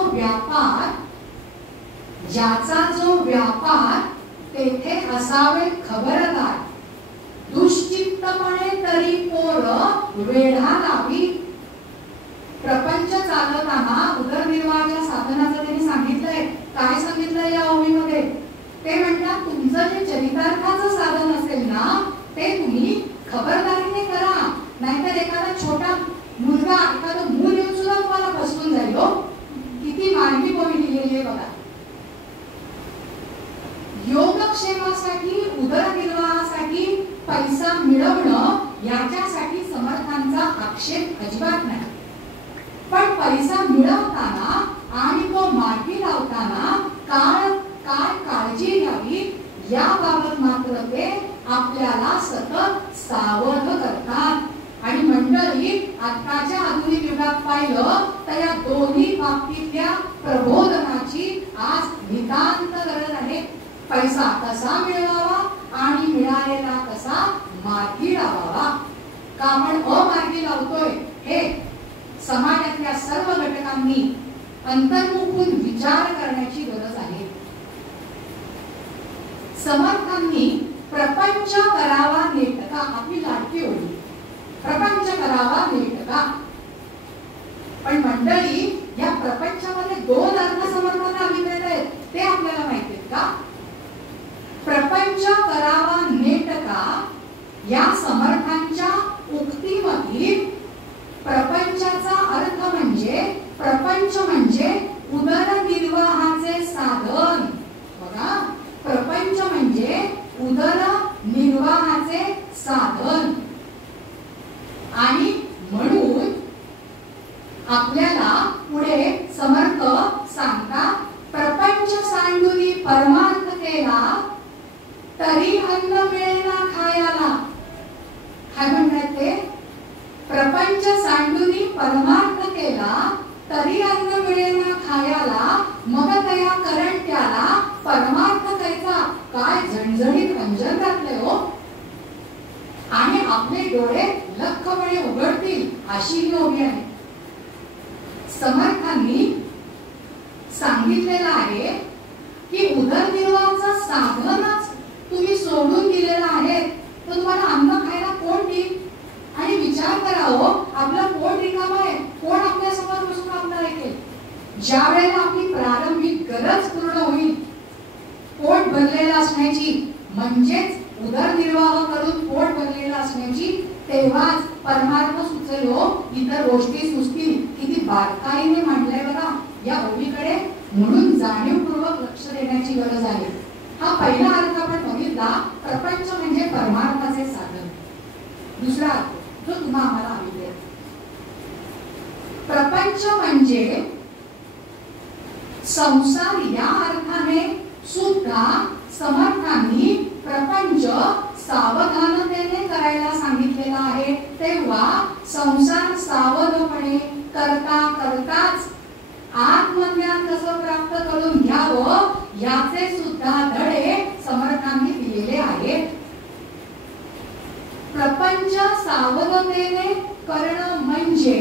व्यापार तेथे असावे खबरदार, दुश्चित्तपणे तरी पोर वेढा लावी. प्रपंच चालवताना उदरनिर्वाहाच्या साधनाचं त्यांनी सांगितलंय. काय सांगितलंय या ओळीमध्ये? ते म्हणतात, तुमचं जे चरितार्थाचं साधन असेल ना ते तुम्ही खबरदारीने करा, नाहीतर एखादा छोटा मुलगा एखादं मूल येऊन सुद्धा तुम्हाला फसवून जाईल. किती मानवी बोली दिलेली आहे बघा. योगक्षेमासाठी उदरनिर्वाहासाठी पैसा मिळवणं याच्यासाठी समर्थांचा आक्षेप अजिबात नाही. पण पैसा मिळवताना आणि तो मार्गी लावताना काय काळजी घ्यावी याबाबत मात्र ते आपल्याला सतत सावध करतात. आणि मंडळी आताच्या आधुनिक युगात पाहिलं तर या दोन्ही बाबतीतल्या प्रबोधनाची आज नितांत गरज आहे. पैसा कसा मिळवावा आणि मिळालेला कसा मार्गी लावावा. का आपण अमार्गी लावतोय हे समाजातल्या सर्व घटकांनी अंतर्मुखून विचार करण्याची गरज आहे. समर्थांनी प्रपंच करावा नेटका, आपली लाडकी ओळी, प्रपंच करावा नेटका. पण मंडळी या प्रपंचामध्ये दोन अर्थ समर्थांना अभिप्रेत आहेत ते आपल्याला माहिती आहेत का? प्रपंच करावा नेटका या समर्थांच्या उक्तीमधील प्रपंचाचा अर्थ म्हणजे प्रपंच म्हणजे उदरनिर्वाहाचे साधन. बघा, प्रपंच म्हणजे उदरनिर्वाहाचे साधन. आणि म्हणून आपल्याला पुढे समर्थ सांगतात, प्रपंच सांडुनी परमार्थ केला तरी अन्न मिळेना खायाला. काय म्हणतात ते? प्रपंच सांडुनी परमार्थ केला तरी अन्न मिळेना खायाला, मग तया करंट्याला परमार्थ कैसा. काय झणझणीत रंजन घातले हो. आणि आपले डोळे लख्खपणे उघडतील अशी योगी आहे. समर्थांनी सांगितलेलं आहे की उदरनिर्वाहाचं साधनच तुम्ही सोडून दिलेलं आहे तर तुम्हाला अन्न खायला कोण देईल. आणि विचार करा हो, आपलं पोट रिकामं आहे, कोण आपल्या समोर बसून आपल्याला ऐकेल. ज्या वेळेला आपली प्रारंभिक गरज पूर्ण होईल, पोट भरलेलं असण्याची म्हणजेच उदरनिर्वाह करून पोट भरलेलं असण्याची, तेव्हाच परमार्थ सुचेल हो. इतर गोष्टी सुचतील. किती बारकाईने मांडलंय बघा या ओळीकडे. म्हणून जाणीवपूर्वक लक्ष देण्याची गरज आहे. हा पहिला अर्थ आपण बघितला, प्रपंच म्हणजे परमार्थाचे साधन. दुसरा अर्थ जो तुम्हाला आम्हाला अभिप्रेत, प्रपंच म्हणजे संसार या अर्थाने सुद्धा समर्थांनी प्रपंच सावधानतेने करायला सांगितलेला आहे. तेव्हा संसार सावधपणे करता करताच आत्मज्ञान कसं प्राप्त करून घ्यावं याचे सुद्धा धडे समर्थांनी दिलेले आहेत. प्रपंच सावधतेने करणं म्हणजे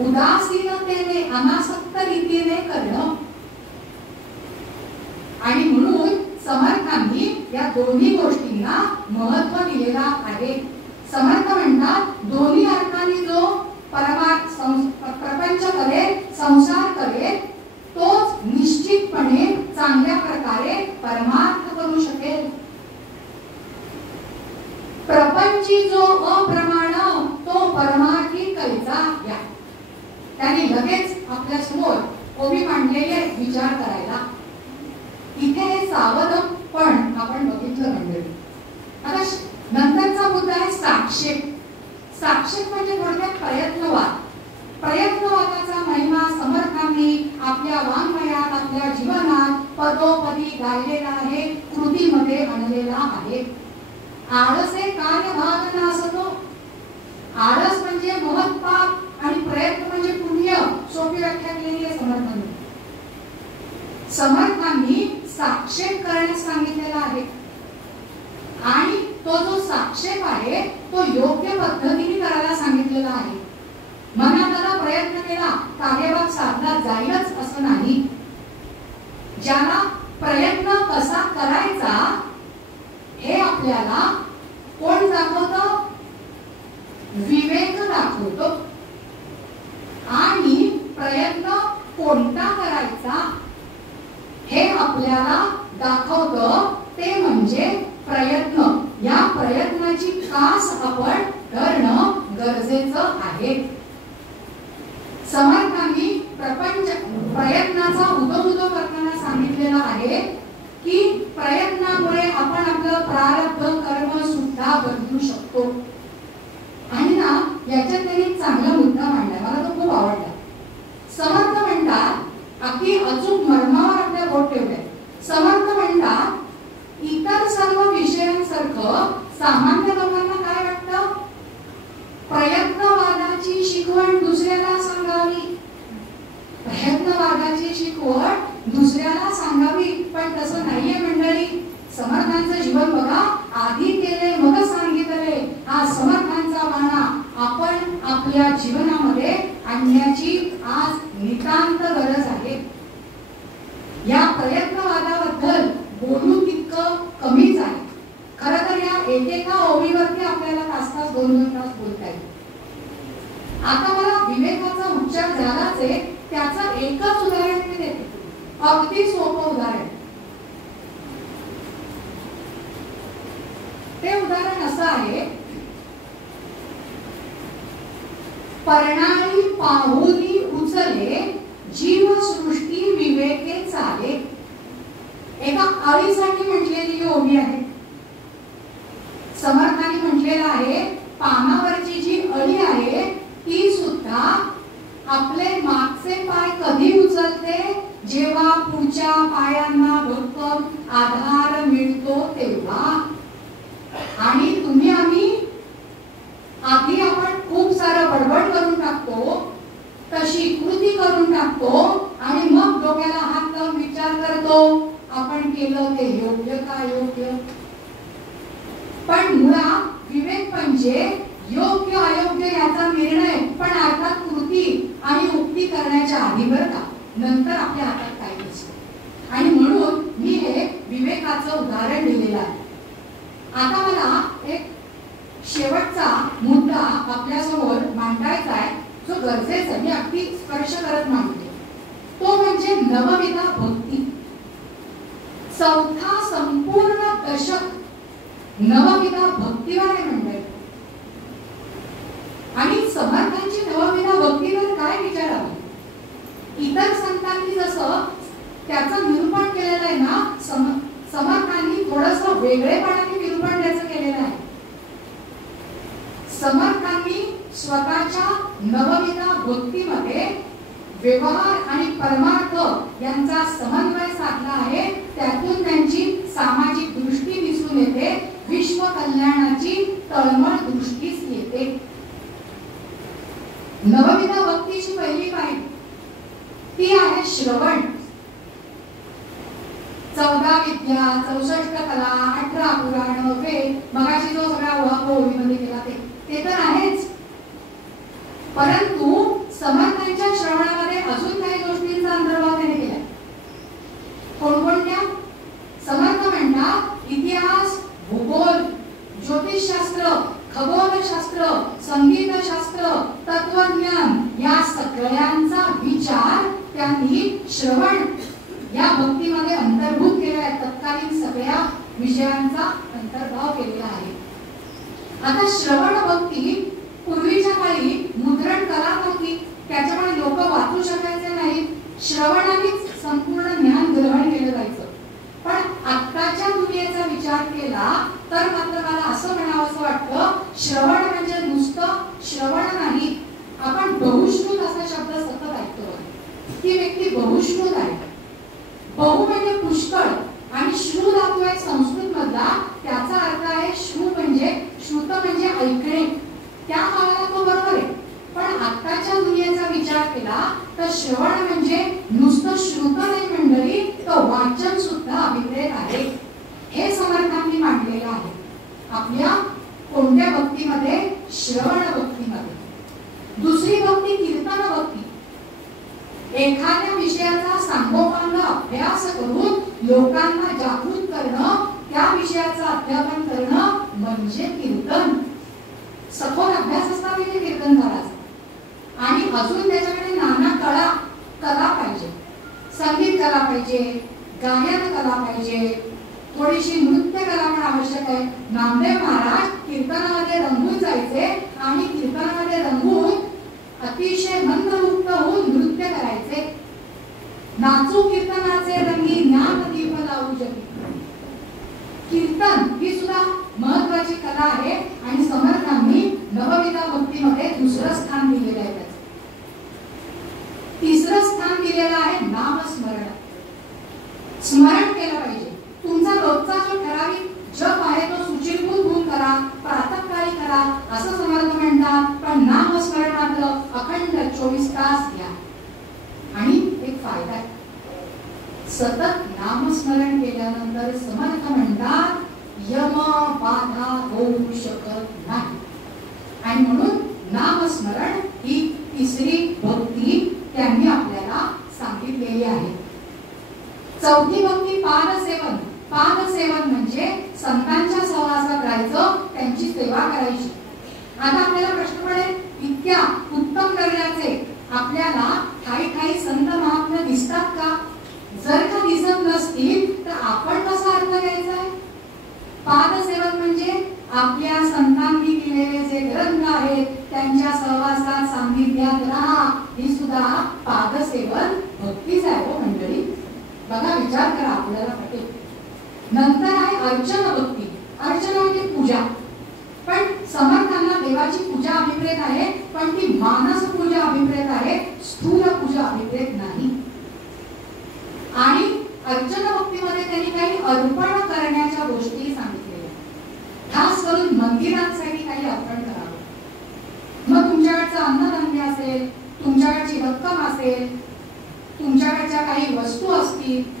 उदासीनतेने अनासक्त रीतीने करणं. आणि म्हणून समर्थांनी या दोन्ही गोष्टींना महत्त्व दिलेला आहे. समर्थ म्हणतात दोन्ही अर्थाने जो प्रपंच करेल, संसार करेल, तोच निश्चितपणे चांगल्या प्रकारे परमार्थ करू शकेल. प्रपंची जो अप्रमाण तो परमार्थी कैचा या. त्याने लगेच आपल्या समोर ओबी मांडलेले विचार करायला. इथे हे सावध पण आपण बघितलं मंडळी. आता नंतरचा मुद्दा आहे साक्षेप. साक्षेप म्हणजे थोडक्यात प्रयत्नवाद. प्रयत्नवादाचा महिमा समर्थांनी आपल्या वाङ्मयात, आपल्या जीवनात पदोपदी गायलेला आहे, कृतीमध्ये आणलेला आहे. आळसे कार्यभाग नसतो. आळस म्हणजे महत्पाप आणि प्रयत्न म्हणजे पुण्य, सोपी व्याख्या केलेली आहे समर्थांनी. समर्थांनी साक्षेप करण्यास सांगितलेला आहे आणि तो जो साक्षेप आहे तो योग्य पद्धतीने करायला सांगितलेला आहे. मनाला प्रयत्न केला कार्यभाग साधला जाईलच असं नाही. ज्याला प्रयत्न कसा करायचा हे आपल्याला कोण दाखवतो? विवेक दाखवतो. आणि प्रयत्न कोणता करायचा हे आपल्याला दाखवतं ते म्हणजे प्रयत्न. या प्रयत्नाची कास आपण करणं गरजेचं आहे. समर्थांनी प्रयत्नाचा उदो करताना सांगितलेला आहे की प्रयत्नामुळे आपण आपलं प्रारब्ध कर्म सुद्धा बदलू शकतो. आणि ना याच्यात त्यांनी चांगला मुद्दा मांडलाय, मला तो खूप आवडला. समर्थ म्हणतात, अगदी अचूक मर्मावर आपल्या बोट ठेवलंय. समर्थ म्हणतात इतर सर्व विषयांसारखं सामान्य लोकांना काय वाटतं? प्रयत्नवादाची शिकवण दुसऱ्याला सांगावी. प्रयत्नवादाची शिकवण दुसऱ्याला सांगावी, पण तसं नाहीये मंडळी. समर्थांचं जीवन बघा, आधी केले मग सांगितले. हा समर्थांचा वाणा आपण आपल्या जीवनामध्ये आणण्याची आज नितांत गरज आहे. या प्रयत्नवादाबद्दल बोलू तितकं कमीच आहे. खरं तर या एकेका ओळीवरती आपल्याला तास 2 तास बोलता येईल. आता मला विवेकाचा उच्चार झालाच आहे, त्याचं एकच उदाहरण मी देते, अगदी सोपं उदाहरण. ते उदाहरण असं आहे, पर्णाळी पाहुनी उचले जीव सृष्टी विवेके चाले. एका अळीसाठी म्हटलेली ही ओवी आहे. समर्थांनी म्हटलेलं आहे पानावरची जी अळी आहे ती सुद्धा आपले मागचे पाय कधी उचलते? जेव्हा पुढच्या पायांना भक्कम आधार मिळतो तेव्हा. आणि तुम्ही आम्ही आधी आपण खूप सारं बडबड करून टाकतो, तशी कृती करून टाकतो आणि मग डोक्याला हात लावून विचार करतो आपण केलं ते योग्य का योग्य. पण मुळात विवेक म्हणजे योग्य अयोग्य याचा निर्णय, पण अर्थात कृती आणि उक्ती करण्याच्या आधी बरं का, नंतर आपल्या हातात काही नसतं. आणि म्हणून मी हे विवेकाचं उदाहरण दिलेलं आहे. आता मला एक शेवटचा मुद्दा आपल्या समोर मांडायचा आहे, जो गरजेचा मी अगदी स्पर्श करत मांडते. तो म्हणजे नवविधा भक्ती. चौथा संपूर्ण दशक नवविधा भक्तीवर आहे मंडळी. आणि समर्थांची नवविधा भक्तीवर काय विचारावे? इतर संतांनी जसं त्याचं निरूपण केलेलं आहे ना, समर्थांनी थोडंसं वेगळेपणाने निरूपण त्याचं केलेलं आहे. समर्थांनी स्वतःच्या नवविधा भक्तीमध्ये व्यवहार आणि परमार्थ यांचा समन्वय साधला आहे. त्यातून त्यांची सामाजिक दृष्टी दिसून येते, विश्व कल्याणाची तळमळ दृष्टीस येते. नवविधा भक्तीची पहिली पायरी ती आहे श्रवण. 14 विद्या, 64 कला, 18 पुराण, वेद, मगाशी जो सगळा उहापोह ओळीमध्ये केला ते तर आहेच. परंतु समर्थांच्या श्रवणामध्ये अजून काही गोष्टींचा अंतर्भाव त्याने केला. कोणकोणत्या? ज्योतिषशास्त्र, खगोलशास्त्र, संगीतशास्त्र, तत्वज्ञान या सगळ्यांचा विचार त्यांनी श्रवण या भक्तीमध्ये अंतर्भूत केला आहे. तत्कालीन सगळ्या विषयांचा अंतर्भाव केलेला आहे. आता श्रवण भक्ती पूर्वीच्या काळी मुद्रण कला नव्हती, त्याच्यामुळे लोक वाचू शकायचे नाही. श्रवणानेच संपूर्ण ज्ञान ग्रहण केलं जायचं. पण आत्ताच्या दुनियेचा विचार केला तर मात्र मला असं म्हणावंसं वाटतं, श्रवण म्हणजे नुसतं श्रवण नाही. आपण बहुश्रुत असा शब्द सतत ऐकतो. ती व्यक्ती बहुश्रुत आहे. बहु म्हणजे पुष्कळ आणि श्रु धातू आहे संस्कृत मधला, त्याचा अर्थ आहे श्रु म्हणजे श्रुत म्हणजे ऐकणे. त्या काळाला तो बरोबर आहे. पण आत्ताच्या दुनियेचा विचार केला तर श्रवण म्हणजे नुसतं श्रुत नाही मंडळी, तर वाचन सुद्धा अभिप्रेत आहे. हे समर्थांनी मांडलेलं आहे आपल्या कोणत्या भक्तीमध्ये? श्रवण भक्तीमध्ये. दुसरी भक्ती कीर्तन भक्ती. एखाद्या विषयाचा सांगोपांग अभ्यास करून लोकांना जागृत करणं, त्या विषयाचं अध्यापन करणं म्हणजे कीर्तन. सखोल अभ्यास असला पाहिजे कीर्तनकाराचा. आणि अजून त्याच्याकडे नाना कला पाहिजे. संगीत कला पाहिजे, गायन कला पाहिजे, थोडीशी नृत्य कला पण आवश्यक आहे. नामदेव महाराज कीर्तनामध्ये रंगून जायचे आणि कीर्तनामध्ये रंगून अतिशय मंत्रमुक्त होऊन नृत्य करायचे. नाचू कीर्तनाचे रंगी ज्ञान दीप लावू जगी. कीर्तन ही सुद्धा महत्वाची कला आहे आणि समर्थांनी नवविधा भक्तीमध्ये दुसरं स्थान दिलेलं आहे. तिसरं स्थान दिलेलं आहे नामस्मरण. स्मरण केलं पाहिजे. तुमचा रोजचा जो ठराविक जप आहे तो सुचिरभूत होऊन करा, प्रातःकाळी करा असं समर्थ म्हणतात. पण नामस्मरण मात्र अखंड 24 तास घ्या. आणि एक फायदा आहे, सतत नामस्मरण केल्यानंतर समर्थ म्हणतात यम बाधा होऊ शकत नाही. आणि म्हणून नामस्मरण ही तिसरी भक्ती त्यांनी आपल्याला सांगितलेली आहे. चौथी भक्ती पादसेवन. पादसेवन म्हणजे संतांच्या सहवासात राहायचं, त्यांची सेवा करायची. आता आपल्याला प्रश्न पडेल, इतक्या उत्तम दर्जाचे आपल्याला ठाई ठाई संत महात्मे दिसतात का? जर का दिसत नसतील तर आपण कसा अर्थ घ्यायचा आहे? पादसेवन म्हणजे आपल्या संतांनी केलेले जे ग्रंथ आहेत त्यांच्या सहवासात सान्निध्यात राहा. ही सुद्धा पादसेवन भक्तीच आहे हो मंडळी. बघा, विचार करा, आपल्याला पटेल. नंतर आहे अर्चन भक्ती. अर्चना म्हणजे पूजा. पण समर्थांना देवाची पूजा अभिप्रेत आहे, पण ती मानस पूजा अभिप्रेत आहे, स्थूल पूजा अभिप्रेत नाही. आणि अर्चन भक्तीमध्ये त्यांनी काही अर्पण करण्याच्या गोष्टी सांगितलेल्या. खास करून मंदिरांसाठी काही अर्पण करावं. मग तुमच्याकडचं अन्नधान्य असेल, तुमच्याकडची रक्कम असेल, तुमच्याकडच्या काही वस्तू असतील,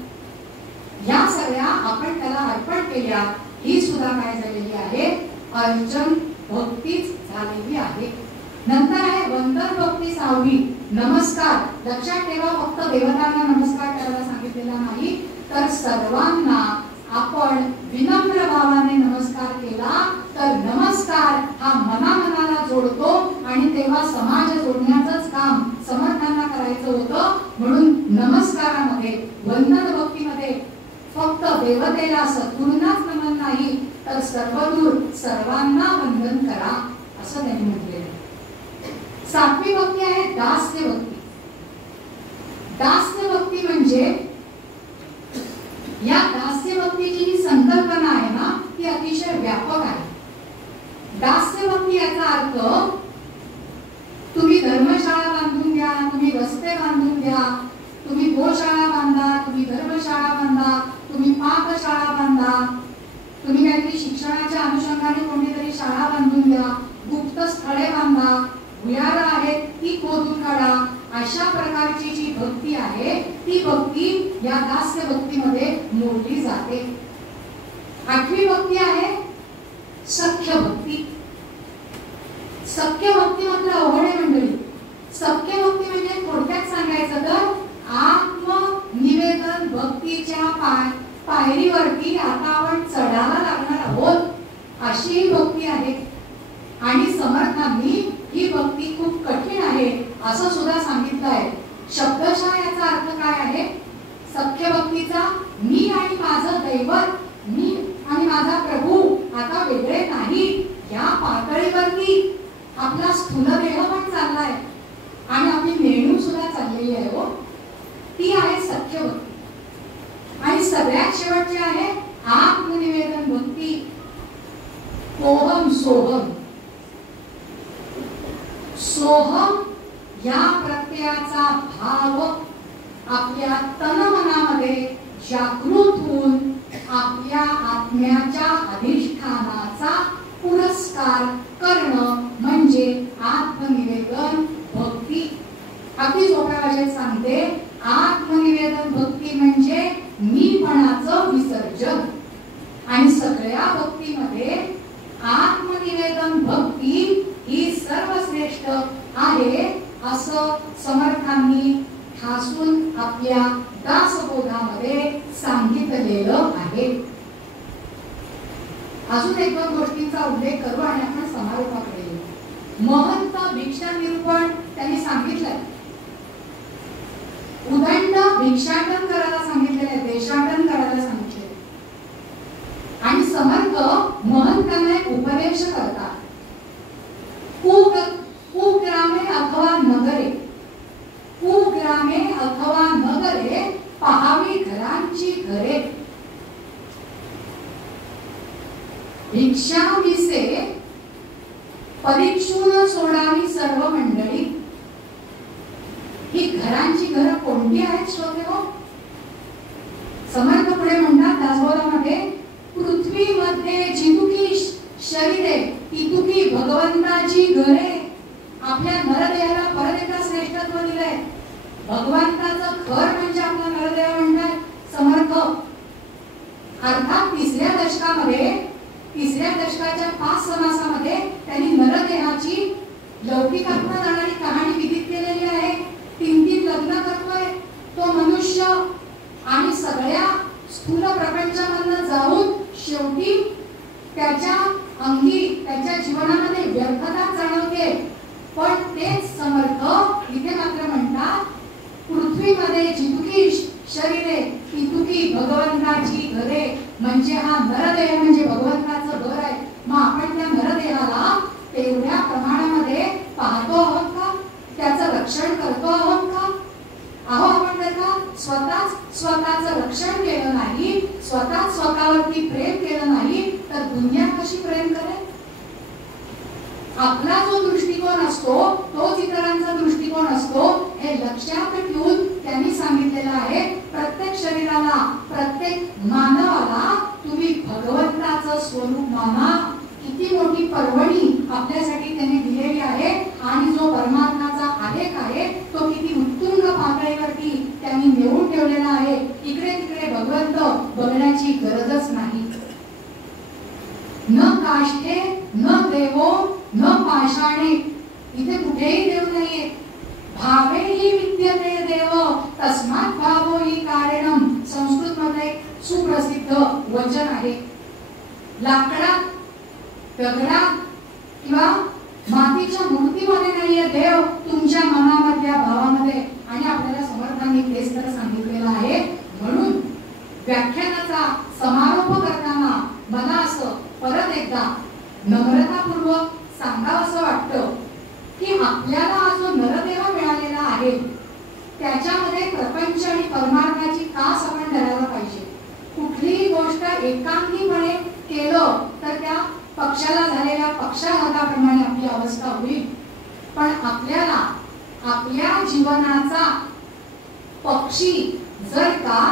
या सगळ्या आपण त्याला अर्पण केल्या. ही सुद्धा काय झालेली आहे? अर्चन भक्तीच झालेली आहे. नंतर आहे वंदन भक्ती 6वी. नमस्कार. लक्षात ठेवा, फक्त देवतांना नमस्कार करायला सांगितलेला नाही, तर सर्वांना आपण विनम्र भावाने नमस्कार केला तर नमस्कार हा मनामनाला जोडतो आणि तेव्हा समाज जोडण्याचंच काम समर्थांना करायचं होतं. म्हणून नमस्कारामध्ये, वंदन भक्तीमध्ये फक्त देवतेला सद्गुरूंनाच नमन नाही, तर सर्वदूर सर्वांना वंदन करा असं त्यांनी म्हटलेलं आहे. 7वी भक्ती आहे दास्य भक्ती. दास्य भक्ती म्हणजे या दास्य भक्तीची जी संकल्पना आहे ना, ती अतिशय व्यापक आहे. दास्य भक्ती याचा अर्थ तुम्ही धर्मशाळा बांधून द्या, तुम्ही रस्ते बांधून द्या, तुम्ही गोशाळा बांधा, तुम्ही धर्मशाळा बांधा, तुम्ही पाकशाळा बांधा, तुम्ही काहीतरी शिक्षणाच्या अनुषंगाने कोणतीतरी शाळा बांधून द्या, गुप्त स्थळे बांधा, भुयारं आहेत ती खोदून काढा. अशा प्रकारची जी भक्ती आहे ती भक्ती या दास्य भक्तीमध्ये मोडली जाते. 8वी भक्ती आहे सख्य भक्ती. सख्य भक्ती मात्र अवघड आहे मंडळी. सख्य भक्ती म्हणजे थोडक्यात सांगायचं तर आत्मनिवेदन भक्तीच्या पायरीवरती आता आपण चढायला लागणार आहोत, अशी भक्ती समर्थांनी ही भक्ती खूप कठीण आहे असं सुद्धा सांगितलं आहे. शब्दशः याचा अर्थ काय आहे? सख्य भक्तीचा मी आणि माझं दैवत, मी आणि माझा प्रभू आता वेगळे नाही या पातळीवरती आपला स्थूल देह पण चाललाय आणि आपली मेणू सुद्धा चाललेली आहे हो. ती आहे सख्य भक्ती. आणि सगळ्यात शेवटची आहे आत्मनिवेदन भक्ती. कोहम सोहम. सोहम या प्रत्ययाचा भाव आपल्या तनमनामध्ये जागृत होऊन आपल्या आत्म्याच्या अधिष्ठानाचा पुरस्कार करणं म्हणजे आत्मनिवेदन भक्ती. अगदी सोप्या भाषेत सांगते, आत्मनिवेदन भक्ती म्हणजे मीपणाचं विसर्जन. आणि सगळ्या भक्तीमध्ये आत्मनिवेदन भक्ती ही सर्वश्रेष्ठ आहे असं समर्थांनी ठासून आपल्या दासबोधामध्ये सांगितलेलं आहे. अजून एक दोन गोष्टींचा उल्लेख करू आणि आपण समारोपाकडे येऊ. महंत भिक्षा निरूपण त्यांनी सांगितलंय. उदंड भिक्षाटन करायला सांगितलेलं आहे, देशाटन करायला सांगितले. आणि समर्थ महंतांना उपदेश करतात. कुग्रामे अथवा नगरे, कुग्रामे अथवा नगरे पहावी घरांची घरे. भिक्षा विसे परीक्षून सोडावी सर्व मंडळी. ही घरांची घरं कोणती आहेत श्रोते हो? समर्थ पुढे म्हणतात दासबोधामध्ये, पृथ्वीमध्ये जितुकी शरीरे तितुकी भगवंताची घरे. आपल्या नरदेहाला परत एकदा श्रेष्ठत्व दिलंय. भगवंताचं घर म्हणजे आपला नरदेह म्हणतात समर्थ. अर्थात तिसऱ्या दशकाच्या 5 समासामध्ये त्यांनी नरदेहाची लौकिकात्मा जाणारी कहाणी विदित केलेली आहे. 3 लग्न करतोय तो मनुष्य आणि सगळ्या स्थूल प्रपंचामधनं जाऊन शेवटी त्याच्या अंगी त्याच्या जीवनामध्ये व्यर्थता जाणवते. पण तेच समर्थ इथे मात्र म्हणतात, पृथ्वीमध्ये जितुकी शरीरे तितुकी भगवंताची घरे. म्हणजे हा नरदेह म्हणजे भगवंताचं घर आहे. मग आपण त्या नरदेहाला तेवढ्या प्रमाणामध्ये पाहतो आहोत का? त्याचं रक्षण करतो आहोत का? आपण जर का स्वतःचं रक्षण केलं नाही, स्वतःवरती प्रेम केलं नाही तर दुनिया कशी प्रेम करेल? आपला जो दृष्टिकोन असतो तोच इतरांचा दृष्टिकोन असतो हे लक्षात ठेवून त्यांनी सांगितलेलं आहे, प्रत्येक शरीराला प्रत्येक मानवाला तुम्ही भगवंताचं स्वरूप माना. किती मोठी पर्वणी आपल्यासाठी त्यांनी दिलेली आहे. आणि जो परमात्माचा आलेख आहे तो किती उत्तुंग पातळीवरती त्यांनी नेऊन ठेवलेला आहे. इकडे तिकडे भगवंत बघण्याची गरजच नाही. न काष्ठे न देवो न पाषाणे. इथे कुठेही देव नाहीये. भावे ही विद्यते देव तस्मात् भावो ही कारणम. संस्कृत मध्ये सुप्रसिद्ध वचन आहे. लाकडात, दगडात किंवा मातीच्या मूर्तीमध्ये नाहीये देव, तुमच्या मनामधल्या भावामध्ये. आणि आपल्याला समर्थांनी तेच तर सांगितलेलं आहे. म्हणून व्याख्यानाचा समारोप करताना मला असं परत एकदा नम्रतापूर्वक सांगावंसं वाटतं की आपल्याला हा जो नरदेह मिळालेला आहे त्याच्यामध्ये प्रपंच आणि परमार्थाची कास आपण धरायला पाहिजे. कुठलीही गोष्ट एकांकीपणे केलं तर त्या पक्षाला झालेल्या पक्षाघाताप्रमाणे आपली अवस्था होईल. पण आपल्याला आपल्या जीवनाचा पक्षी जर का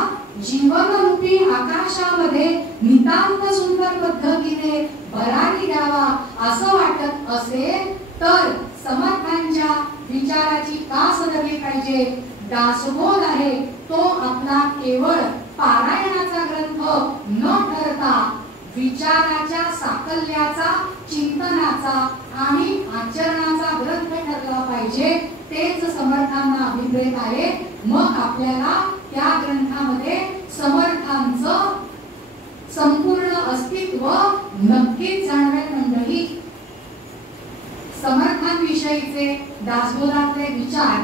जीवनरूपी आकाशामध्ये नितांत सुंदर पद्धतीने भरारी द्यावा असं वाटत असेल तर समर्थांच्या विचाराची कास धरली पाहिजे. दासबोध आहे तो आपला केवळ पारायणाचा ग्रंथ न ठरता विचाराच्या साकल्याचा, चिंतनाचा आणि आचरणाचा ग्रंथ ठरला पाहिजे. तेच समर्थांना अभिप्रेत आहे. मग आपल्याला त्या ग्रंथामध्ये समर्थांचं संपूर्ण अस्तित्व नक्कीच जाणवेल मंडळी. समर्थ दासबोधाविषयीचे दासबोधातले विचार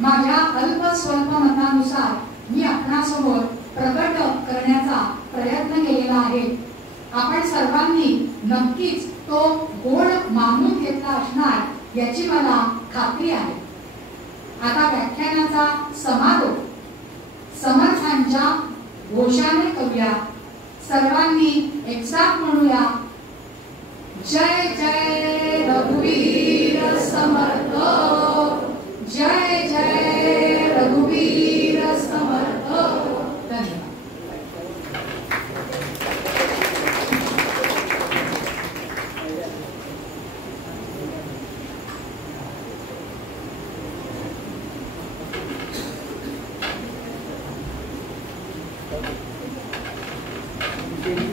माझ्या अल्प स्वल्प मतानुसार मी आपणासमोर प्रकट करण्याचा प्रयत्न केलेला आहे. आपण सर्वांनी नक्कीच तो गोड मानून घेतला असणार याची मला खात्री आहे. आता व्याख्यानाचा समारोप समर्थांच्या घोषाने करूया. सर्वांनी एकसाथ म्हणूया, जय जय रघुवीर समर्थ, जय जय रघुवीर समर्थ. धन्यवाद.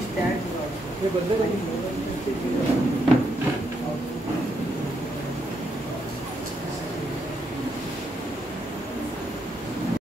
स्टँड